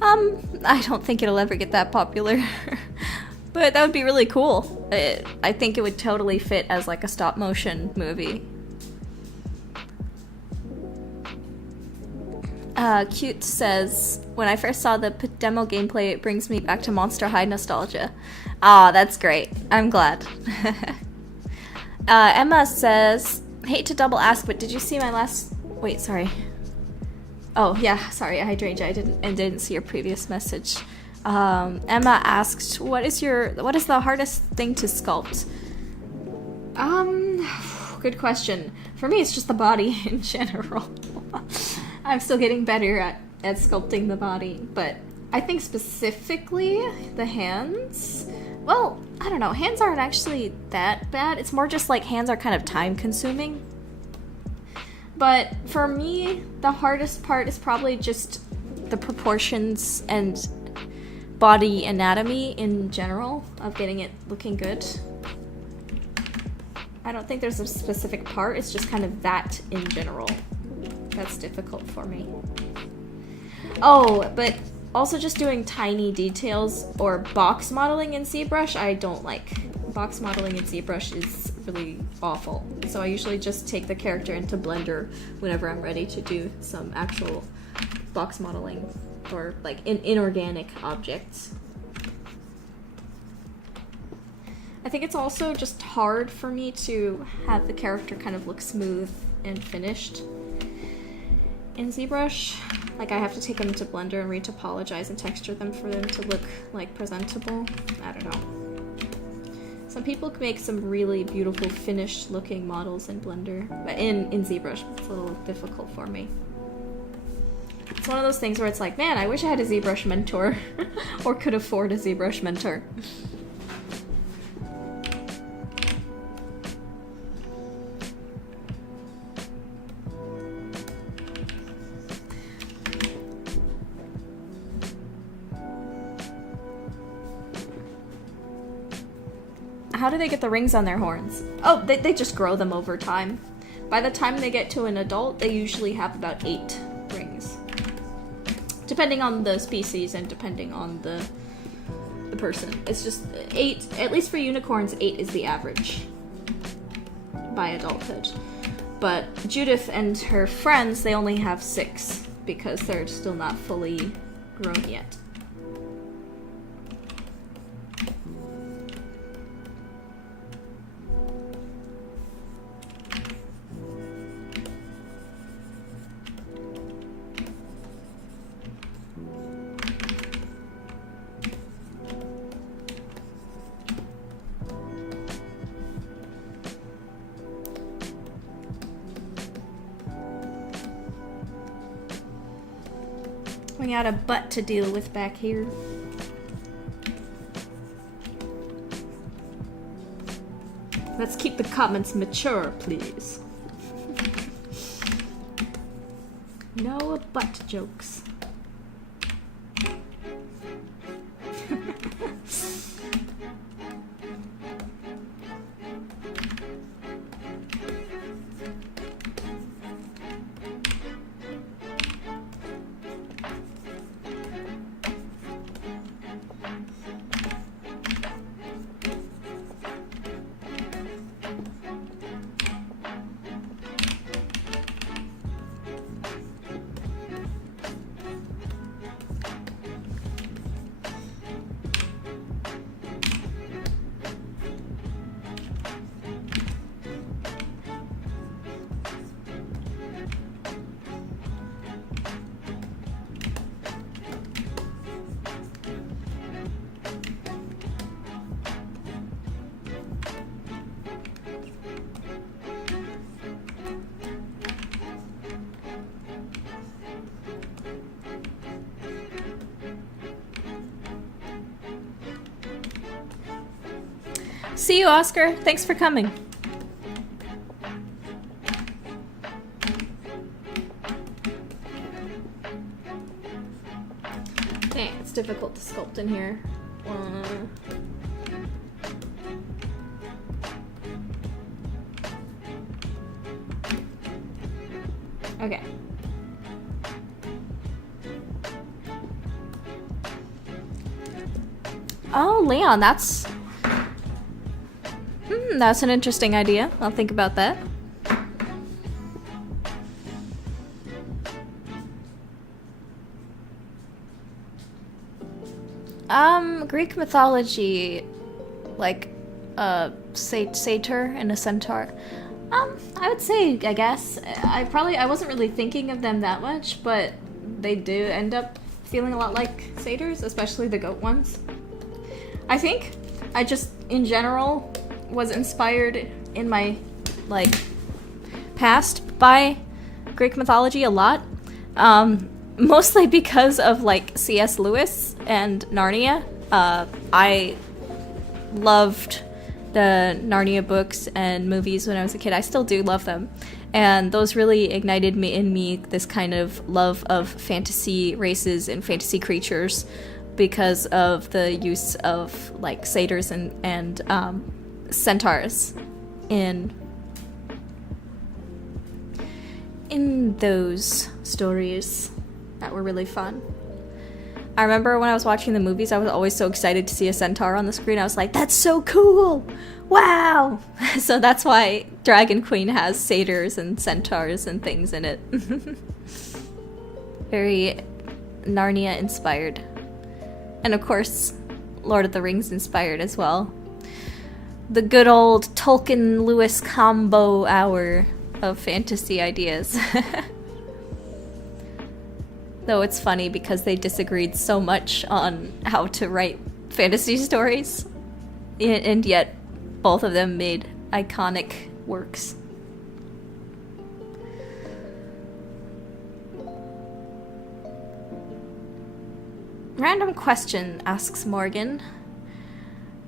I don't think it'll ever get that popular. But that would be really cool. I think it would totally fit as like a stop motion movie. Cute says, when I first saw the demo gameplay, it brings me back to Monster High nostalgia. Ah, that's great. I'm glad. Emma says, hate to double ask, but did you see my last... Wait, sorry. Oh, yeah, sorry, Hydrangea, I didn't see your previous message. Emma asked, what is the hardest thing to sculpt? Good question. For me, it's just the body in general. I'm still getting better at sculpting the body, but I think specifically the hands, well, I don't know, hands aren't actually that bad. It's more just like hands are kind of time consuming. But for me, the hardest part is probably just the proportions and body anatomy in general of getting it looking good. I don't think there's a specific part, it's just kind of that in general. That's difficult for me. Oh, but also just doing tiny details or box modeling in ZBrush, I don't like. Box modeling in ZBrush is really awful. So I usually just take the character into Blender whenever I'm ready to do some actual box modeling or like inorganic objects. I think it's also just hard for me to have the character kind of look smooth and finished in ZBrush. Like I have to take them into Blender and retopologize and texture them for them to look like presentable. I don't know. Some people can make some really beautiful finished looking models in Blender, but in ZBrush it's a little difficult for me. It's one of those things where it's like, man, I wish I had a ZBrush mentor or could afford a ZBrush mentor. How do they get the rings on their horns? Oh, they just grow them over time. By the time they get to an adult, they usually have about 8 rings. Depending on the species and depending on the person. It's just 8, at least for unicorns, 8 is the average by adulthood. But Judith and her friends, they only have 6 because they're still not fully grown yet. We got a butt to deal with back here. Let's keep the comments mature, please. No butt jokes. See you, Oscar. Thanks for coming. Dang, it's difficult to sculpt in here. Okay. Oh, Leon, that's an interesting idea. I'll think about that. Greek mythology, like, satyr and a centaur. I would say, I guess, I wasn't really thinking of them that much, but they do end up feeling a lot like satyrs, especially the goat ones. I think I just, in general, was inspired in my, like, past by Greek mythology a lot. Mostly because of, like, C.S. Lewis and Narnia. I loved the Narnia books and movies when I was a kid. I still do love them. And those really ignited in me this kind of love of fantasy races and fantasy creatures because of the use of, like, satyrs and centaurs in those stories that were really fun. I remember when I was watching the movies, I was always so excited to see a centaur on the screen. I was like, that's so cool! Wow! So that's why Dragon Queen has satyrs and centaurs and things in it. Very Narnia inspired. And of course, Lord of the Rings inspired as well. The good old Tolkien-Lewis combo hour of fantasy ideas. Though it's funny because they disagreed so much on how to write fantasy stories, and yet both of them made iconic works. Random question, asks Morgan.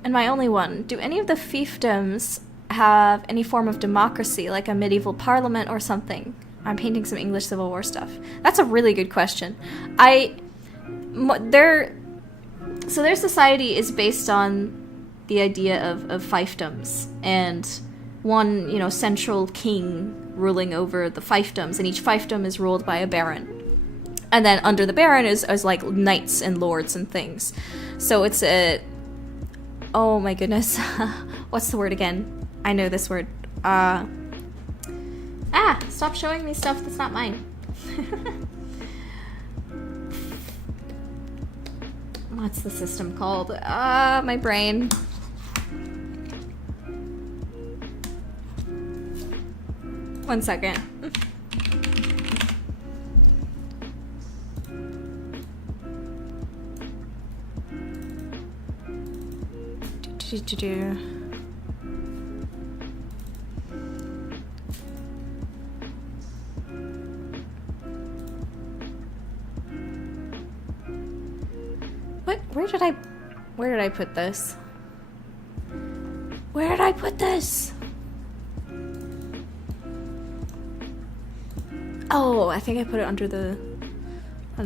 And my only one, do any of the fiefdoms have any form of democracy, like a medieval parliament or something? I'm painting some English Civil War stuff. That's a really good question. Their society is based on the idea of fiefdoms, and one, you know, central king ruling over the fiefdoms, and each fiefdom is ruled by a baron. And then under the baron is like knights and lords and things. So it's a... Oh my goodness. What's the word again? I know this word. Stop showing me stuff that's not mine. What's the system called? My brain. One second. Where did I put this? Where did I put this? Oh, I think I put it under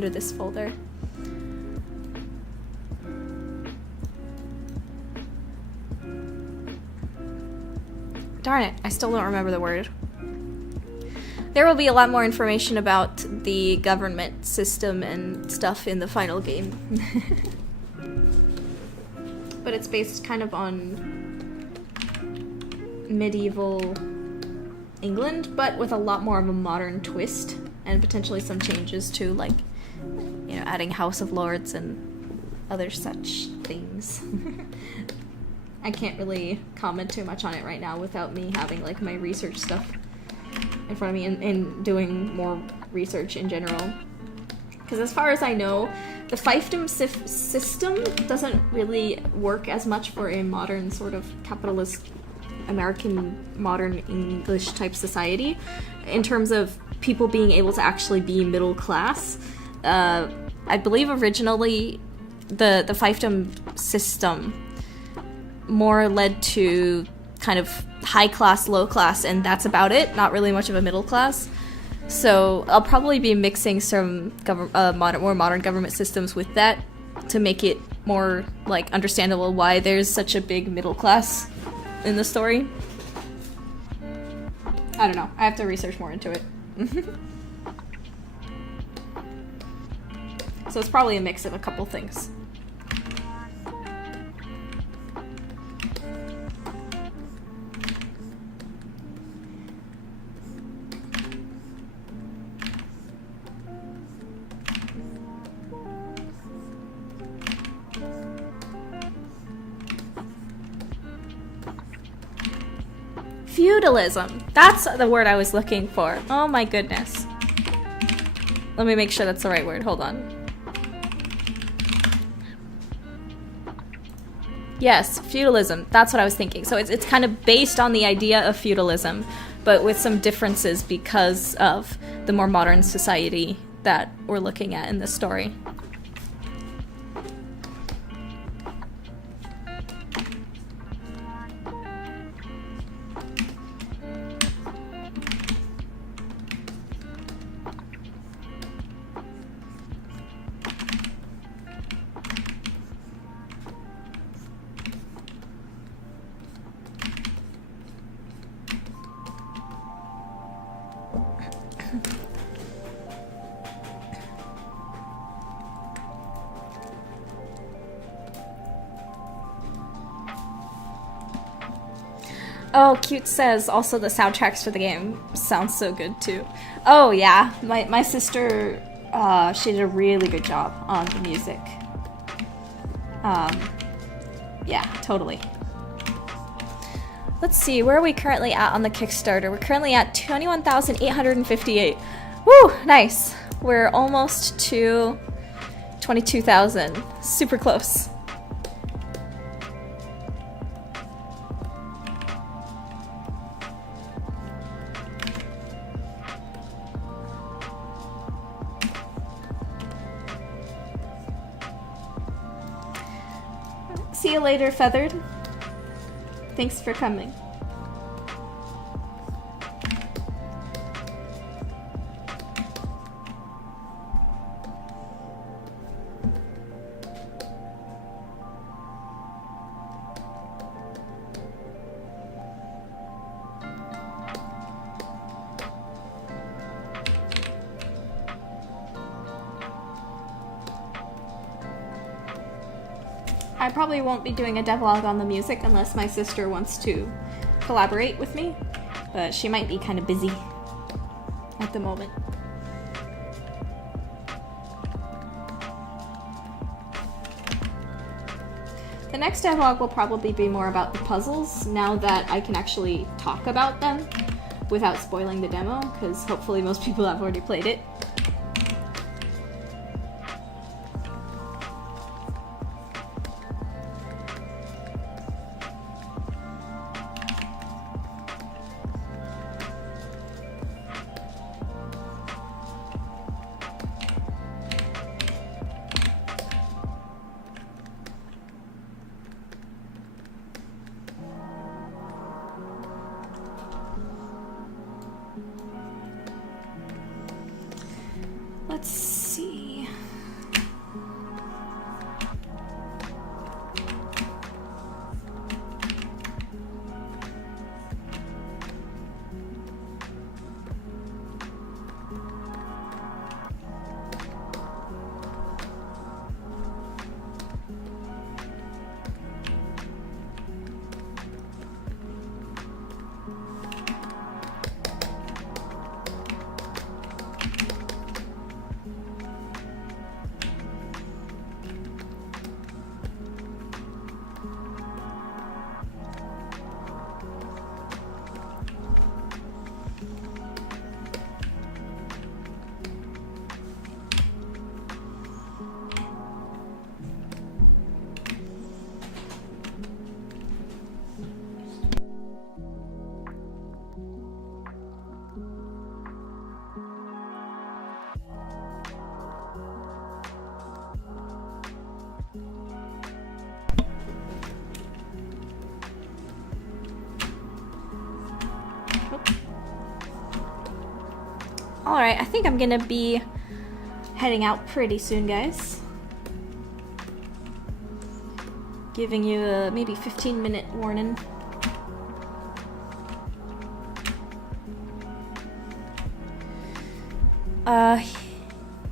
this folder. Darn it, I still don't remember the word. There will be a lot more information about the government system and stuff in the final game. But it's based kind of on medieval England, but with a lot more of a modern twist, and potentially some changes to, like, you know, adding House of Lords and other such things. I can't really comment too much on it right now without me having, like, my research stuff in front of me and doing more research in general. Because as far as I know, the fiefdom system doesn't really work as much for a modern sort of capitalist American modern English type society in terms of people being able to actually be middle class. I believe originally the fiefdom system more led to kind of high class, low class, and that's about it. Not really much of a middle class. So I'll probably be mixing some more modern government systems with that to make it more, like, understandable why there's such a big middle class in the story. I don't know. I have to research more into it. So it's probably a mix of a couple things. Feudalism. That's the word I was looking for. Oh my goodness. Let me make sure that's the right word. Hold on. Yes, feudalism. That's what I was thinking. So it's kind of based on the idea of feudalism, but with some differences because of the more modern society that we're looking at in this story. Oh, Cute says also the soundtracks for the game sound so good too. Oh yeah, my sister, she did a really good job on the music. Yeah, totally. Let's see, where are we currently at on the Kickstarter? We're currently at 21,858. Woo, nice. We're almost to 22,000. Super close. See you later, Feathered. Thanks for coming. I probably won't be doing a devlog on the music unless my sister wants to collaborate with me, but she might be kind of busy at the moment. The next devlog will probably be more about the puzzles now that I can actually talk about them without spoiling the demo, because hopefully most people have already played it. Let's see. Alright, I think I'm gonna be heading out pretty soon, guys. Giving you a maybe 15-minute warning.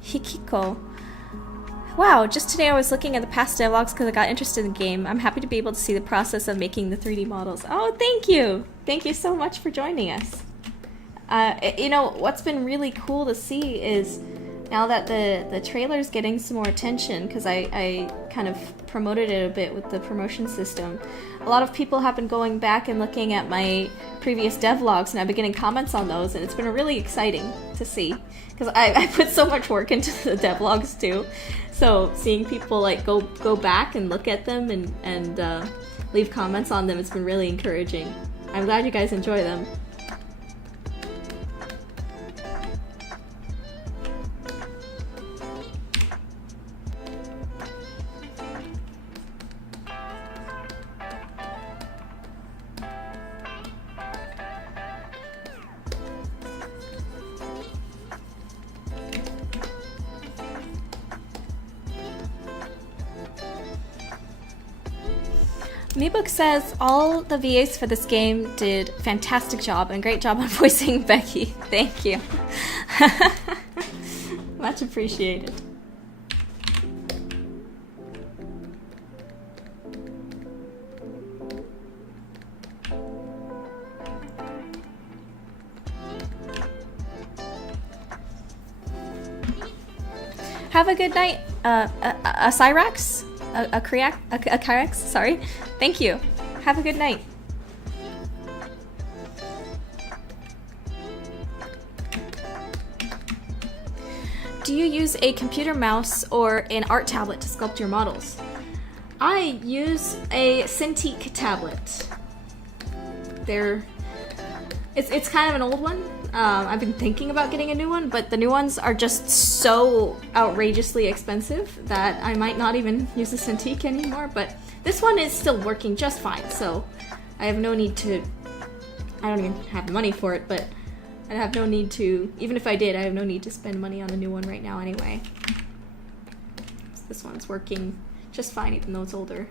Hikiko. Wow, just today I was looking at the past devlogs because I got interested in the game. I'm happy to be able to see the process of making the 3D models. Oh, thank you! Thank you so much for joining us. You know, what's been really cool to see is now that the trailer's getting some more attention, because I kind of promoted it a bit with the promotion system, a lot of people have been going back and looking at my previous devlogs, and I've been getting comments on those, and it's been really exciting to see, because I put so much work into the devlogs too. So seeing people like go back and look at them and leave comments on them, it's been really encouraging. I'm glad you guys enjoy them. Meebook says all the VAs for this game did fantastic job and great job on voicing Becky. Thank you. Much appreciated. Have a good night, a Cyrax? A Kyrax? Sorry. Thank you. Have a good night. Do you use a computer mouse or an art tablet to sculpt your models? I use a Cintiq tablet. It's kind of an old one. I've been thinking about getting a new one, but the new ones are just so outrageously expensive that I might not even use the Cintiq anymore, but this one is still working just fine, so I have no need to... I don't even have the money for it, but I have no need to... Even if I did, I have no need to spend money on a new one right now anyway. So this one's working just fine, even though it's older.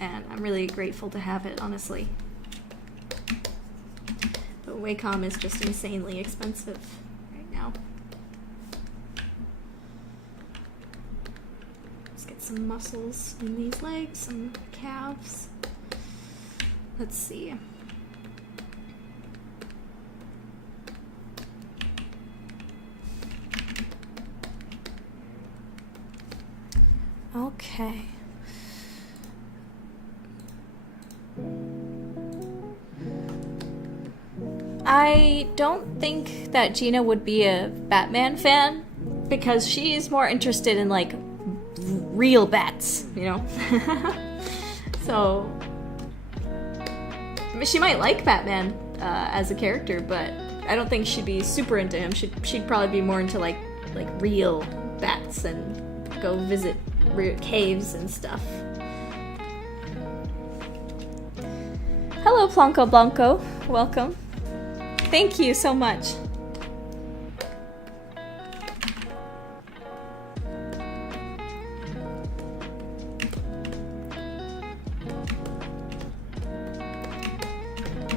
And I'm really grateful to have it, honestly. But Wacom is just insanely expensive right now. Let's get some muscles in these legs, some calves. Let's see. Okay. I don't think that Gina would be a Batman fan because she's more interested in like real bats, you know? So I mean, she might like Batman as a character, but I don't think she'd be super into him. She'd probably be more into like real bats and go visit caves and stuff. Hello, Blanco Blanco. Welcome. Thank you so much.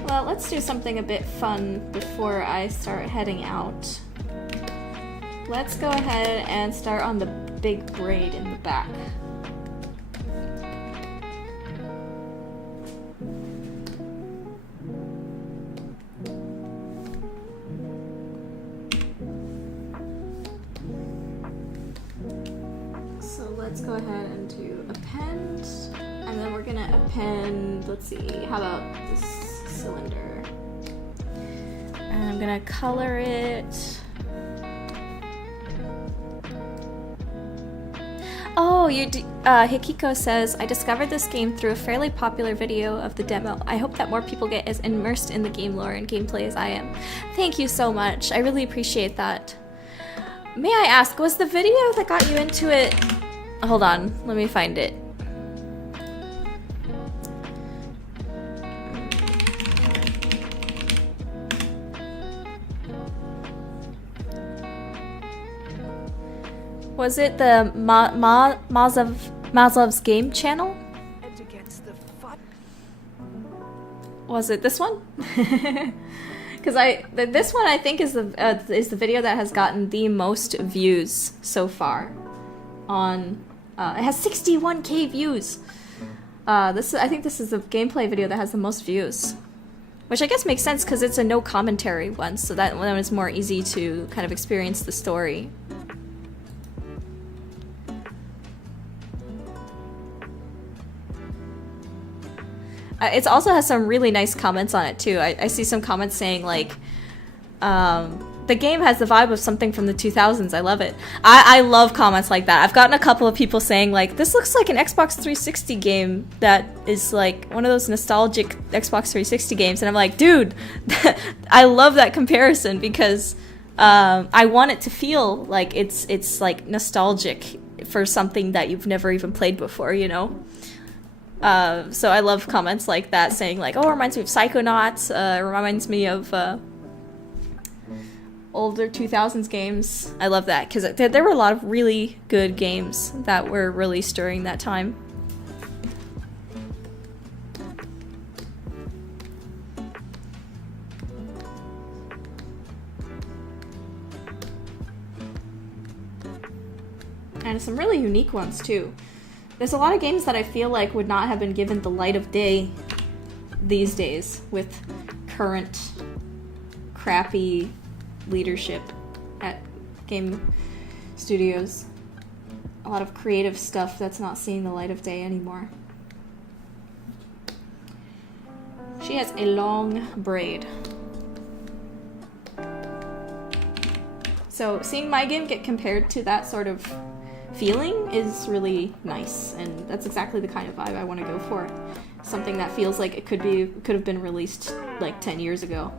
Well, let's do something a bit fun before I start heading out. Let's go ahead and start on the big braid in the back. Let's go ahead and do append, and then we're gonna append, let's see, how about this cylinder? And I'm gonna color it. Oh, Hikiko says, I discovered this game through a fairly popular video of the demo. I hope that more people get as immersed in the game lore and gameplay as I am. Thank you so much. I really appreciate that. May I ask, was the video that got you into it... Hold on, let me find it. Was it the Mazlov's game channel? Was it this one? Because this one I think is the video that has gotten the most views so far. On it has 61k views. I think this is the gameplay video that has the most views. Which I guess makes sense because it's a no commentary one, so that one is more easy to kind of experience the story. It also has some really nice comments on it too. I see some comments saying like, the game has the vibe of something from the 2000s. I love it. I love comments like that. I've gotten a couple of people saying like, this looks like an Xbox 360 game that is like one of those nostalgic Xbox 360 games. And I'm like, dude, I love that comparison because I want it to feel like it's like nostalgic for something that you've never even played before, you know? So I love comments like that saying like, oh, it reminds me of Psychonauts, it reminds me of older 2000s games. I love that because there were a lot of really good games that were released during that time. And some really unique ones too. There's a lot of games that I feel like would not have been given the light of day these days with current crappy leadership at game studios. A lot of creative stuff that's not seeing the light of day anymore. She has a long braid. So seeing my game get compared to that sort of feeling is really nice, and that's exactly the kind of vibe I want to go for. Something that feels like it could have been released like 10 years ago,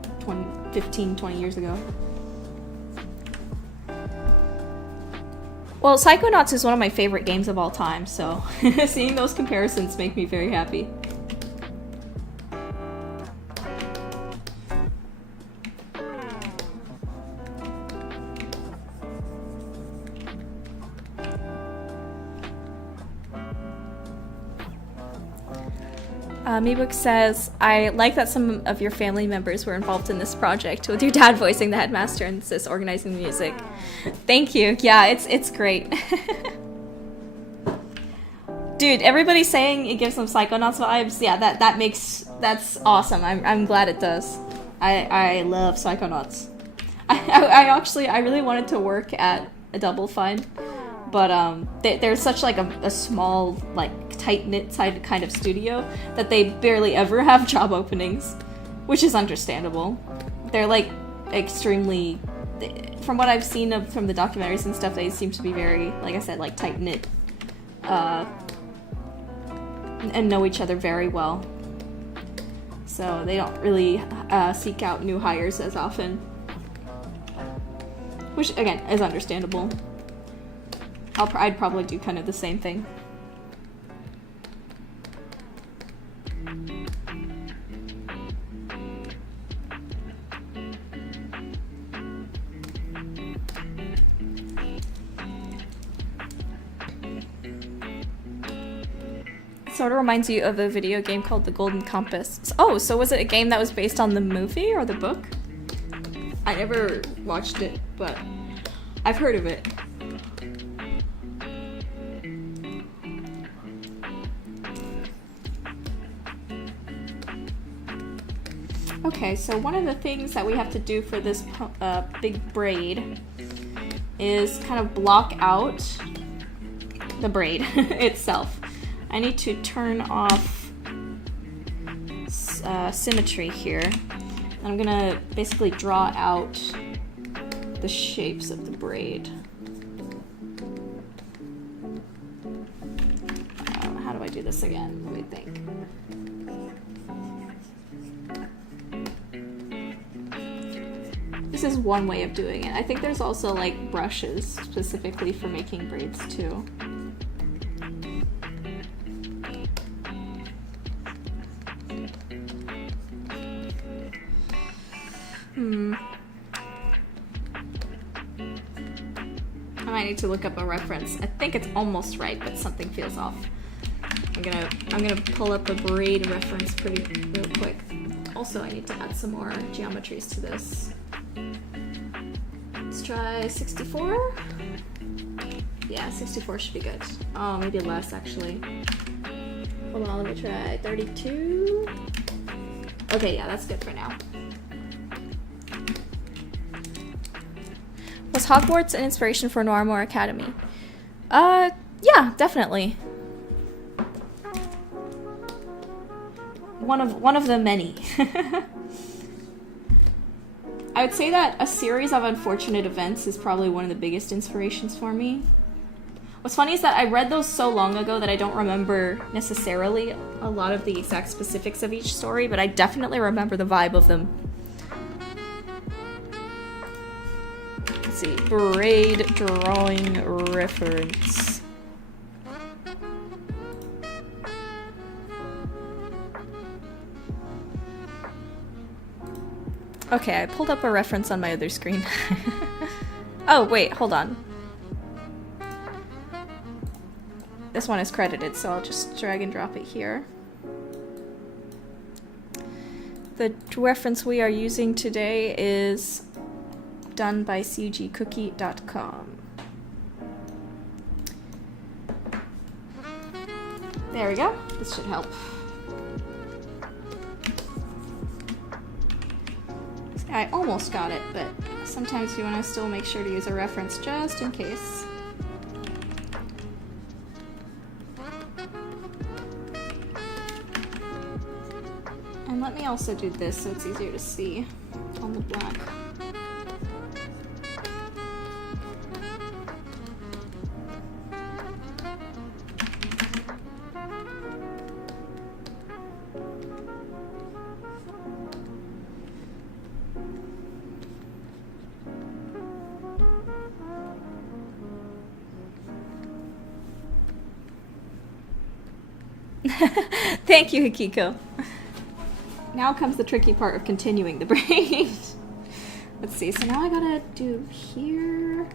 15, 20 years ago. Well, Psychonauts is one of my favorite games of all time, so seeing those comparisons make me very happy. Meebook says, I like that some of your family members were involved in this project, with your dad voicing the headmaster and sis organizing the music. Thank you. Yeah, it's great. Dude, everybody's saying it gives them Psychonauts vibes. Yeah, that's awesome. I'm glad it does. I love Psychonauts. I really wanted to work at a Double Fine, but they're such like a small, like tight-knit kind of studio that they barely ever have job openings, which is understandable. They're like extremely, from what I've seen from the documentaries and stuff, they seem to be very, like I said, like tight-knit, and know each other very well. So they don't really seek out new hires as often, which again is understandable. I'd probably do kind of the same thing. Sort of reminds you of a video game called The Golden Compass. Oh, so was it a game that was based on the movie or the book? I never watched it, but I've heard of it. Okay, so one of the things that we have to do for this big braid is kind of block out the braid itself. I need to turn off symmetry here. I'm gonna basically draw out the shapes of the braid. How do I do this again? Let me think. This is one way of doing it. I think there's also like brushes specifically for making braids too. I might need to look up a reference. I think it's almost right, but something feels off. I'm gonna pull up a braid reference real quick. Also, I need to add some more geometries to this. Let's try 64. Yeah, 64 should be good. Oh, maybe less actually. Hold on, let me try 32. Okay, yeah, that's good for now. Was Hogwarts an inspiration for Noiramore Academy? Yeah, definitely. One of the many. I would say that a series of unfortunate events is probably one of the biggest inspirations for me. What's funny is that I read those so long ago that I don't remember necessarily a lot of the exact specifics of each story, but I definitely remember the vibe of them. Let's see, braid drawing reference. Okay, I pulled up a reference on my other screen. Oh, wait, hold on. This one is credited, so I'll just drag and drop it here. The reference we are using today is done by cgcookie.com. There we go. This should help. I almost got it, but sometimes you want to still make sure to use a reference just in case. And let me also do this so it's easier to see on the black. Thank you, Hikiko. Now comes the tricky part of continuing the braid. Let's see, so now I gotta do here.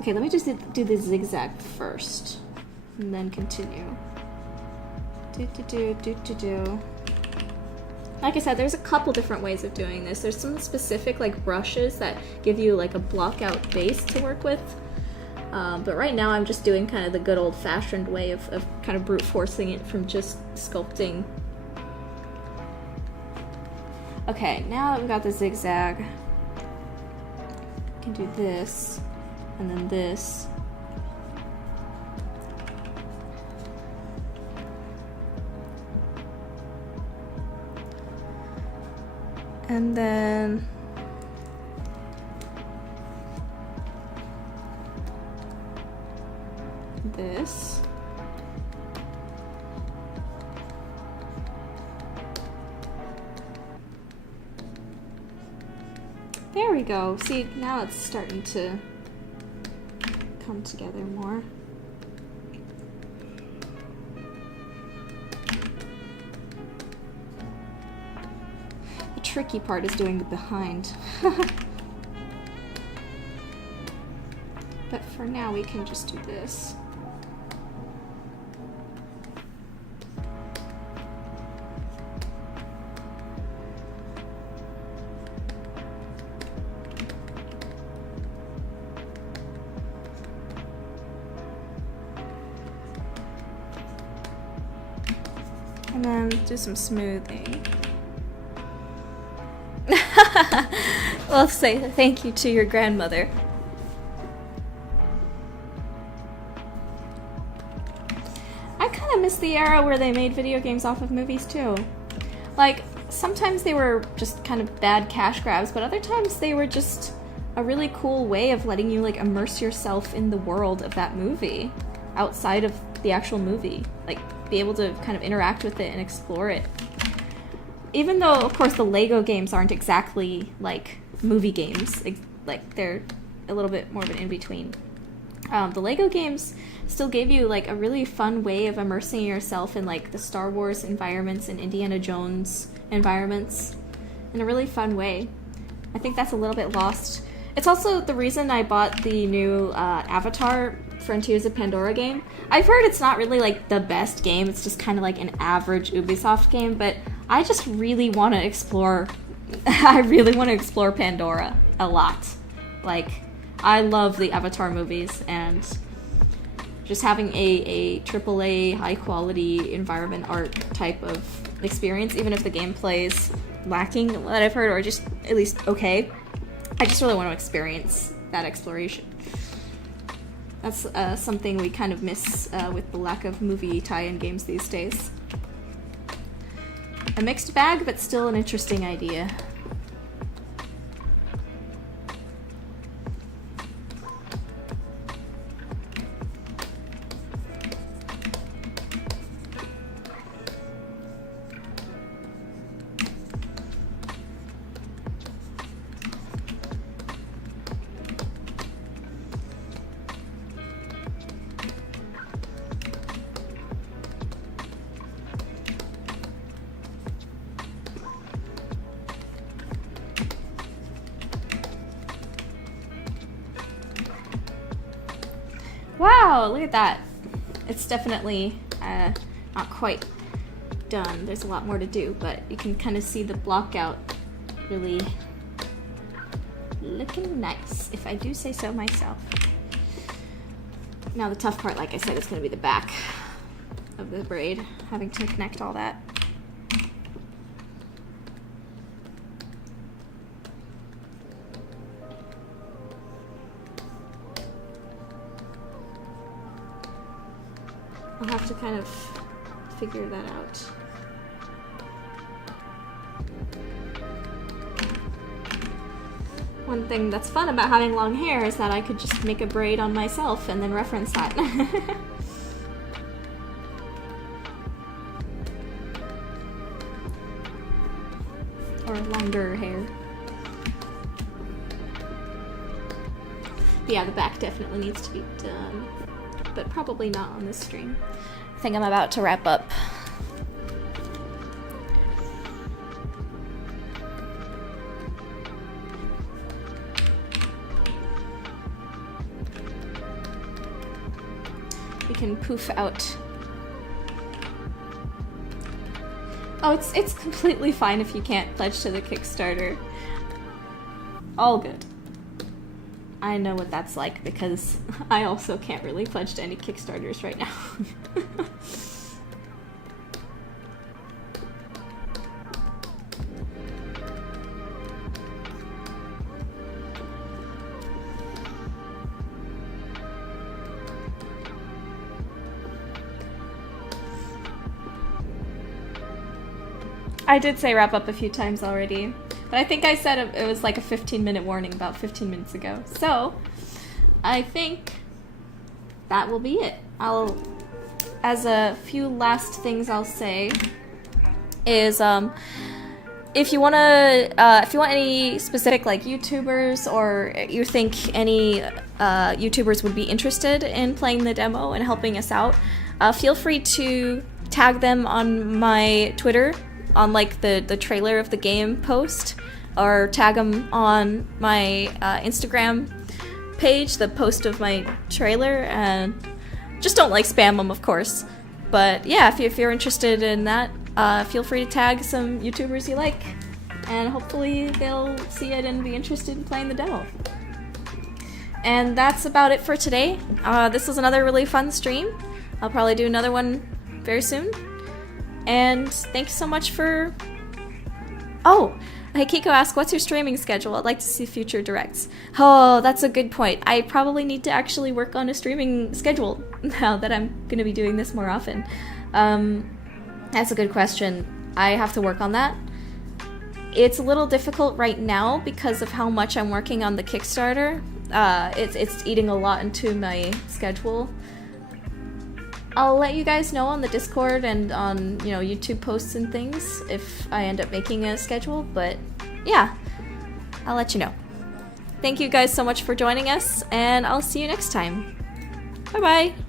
Okay, let me just do the zigzag first, and then continue. Like I said, there's a couple different ways of doing this. There's some specific like brushes that give you like a block out base to work with. But right now I'm just doing kind of the good old-fashioned way of kind of brute forcing it from just sculpting. Okay, now that we've got the zigzag, I can do this, and then this. And then this. There we go. See, now it's starting to come together more. The tricky part is doing the behind. But for now, we can just do this. And then do some smoothing. Well, say thank you to your grandmother. I kind of miss the era where they made video games off of movies too. Like, sometimes they were just kind of bad cash grabs, but other times they were just a really cool way of letting you like immerse yourself in the world of that movie outside of the actual movie. Like, be able to kind of interact with it and explore it. Even though, of course, the Lego games aren't exactly like movie games, like they're a little bit more of an in-between. The Lego games still gave you like a really fun way of immersing yourself in like the Star Wars environments and Indiana Jones environments in a really fun way. I think that's a little bit lost. It's also the reason I bought the new Avatar Frontiers of Pandora game. I've heard it's not really like the best game, it's just kind of like an average Ubisoft game, but I just really want to explore I really want to explore Pandora a lot. Like, I love the Avatar movies, and just having a AAA high quality environment art type of experience, even if the gameplay is lacking that I've heard, or just at least okay. I just really want to experience that exploration. That's something we kind of miss with the lack of movie tie-in games these days. A mixed bag, but still an interesting idea. Wow, look at that. It's definitely not quite done. There's a lot more to do, but you can kind of see the blockout really looking nice, if I do say so myself. Now the tough part, like I said, is going to be the back of the braid, having to connect all that. I'll have to kind of figure that out. One thing that's fun about having long hair is that I could just make a braid on myself and then reference that. Or longer hair. But yeah, the back definitely needs to be done. But probably not on this stream. I think I'm about to wrap up. We can poof out. Oh, it's completely fine if you can't pledge to the Kickstarter. All good. I know what that's like because I also can't really pledge to any Kickstarters right now. I did say wrap up a few times already. But I think I said it was like a 15-minute warning about 15 minutes ago. So, I think that will be it. As a few last things I'll say is, if you want any specific like YouTubers, or you think any YouTubers would be interested in playing the demo and helping us out, feel free to tag them on my Twitter, on like the trailer of the game post, or tag them on my Instagram page, the post of my trailer, and just don't like spam them, of course. But yeah, if you're interested in that, feel free to tag some YouTubers you like, and hopefully they'll see it and be interested in playing the demo. And that's about it for today. This was another really fun stream. I'll probably do another one very soon. And thanks so much for... Oh! Kiko asked, what's your streaming schedule? I'd like to see future directs. Oh, that's a good point. I probably need to actually work on a streaming schedule now that I'm going to be doing this more often. That's a good question. I have to work on that. It's a little difficult right now because of how much I'm working on the Kickstarter. It's eating a lot into my schedule. I'll let you guys know on the Discord and on, YouTube posts and things if I end up making a schedule, but yeah, I'll let you know. Thank you guys so much for joining us, and I'll see you next time. Bye-bye!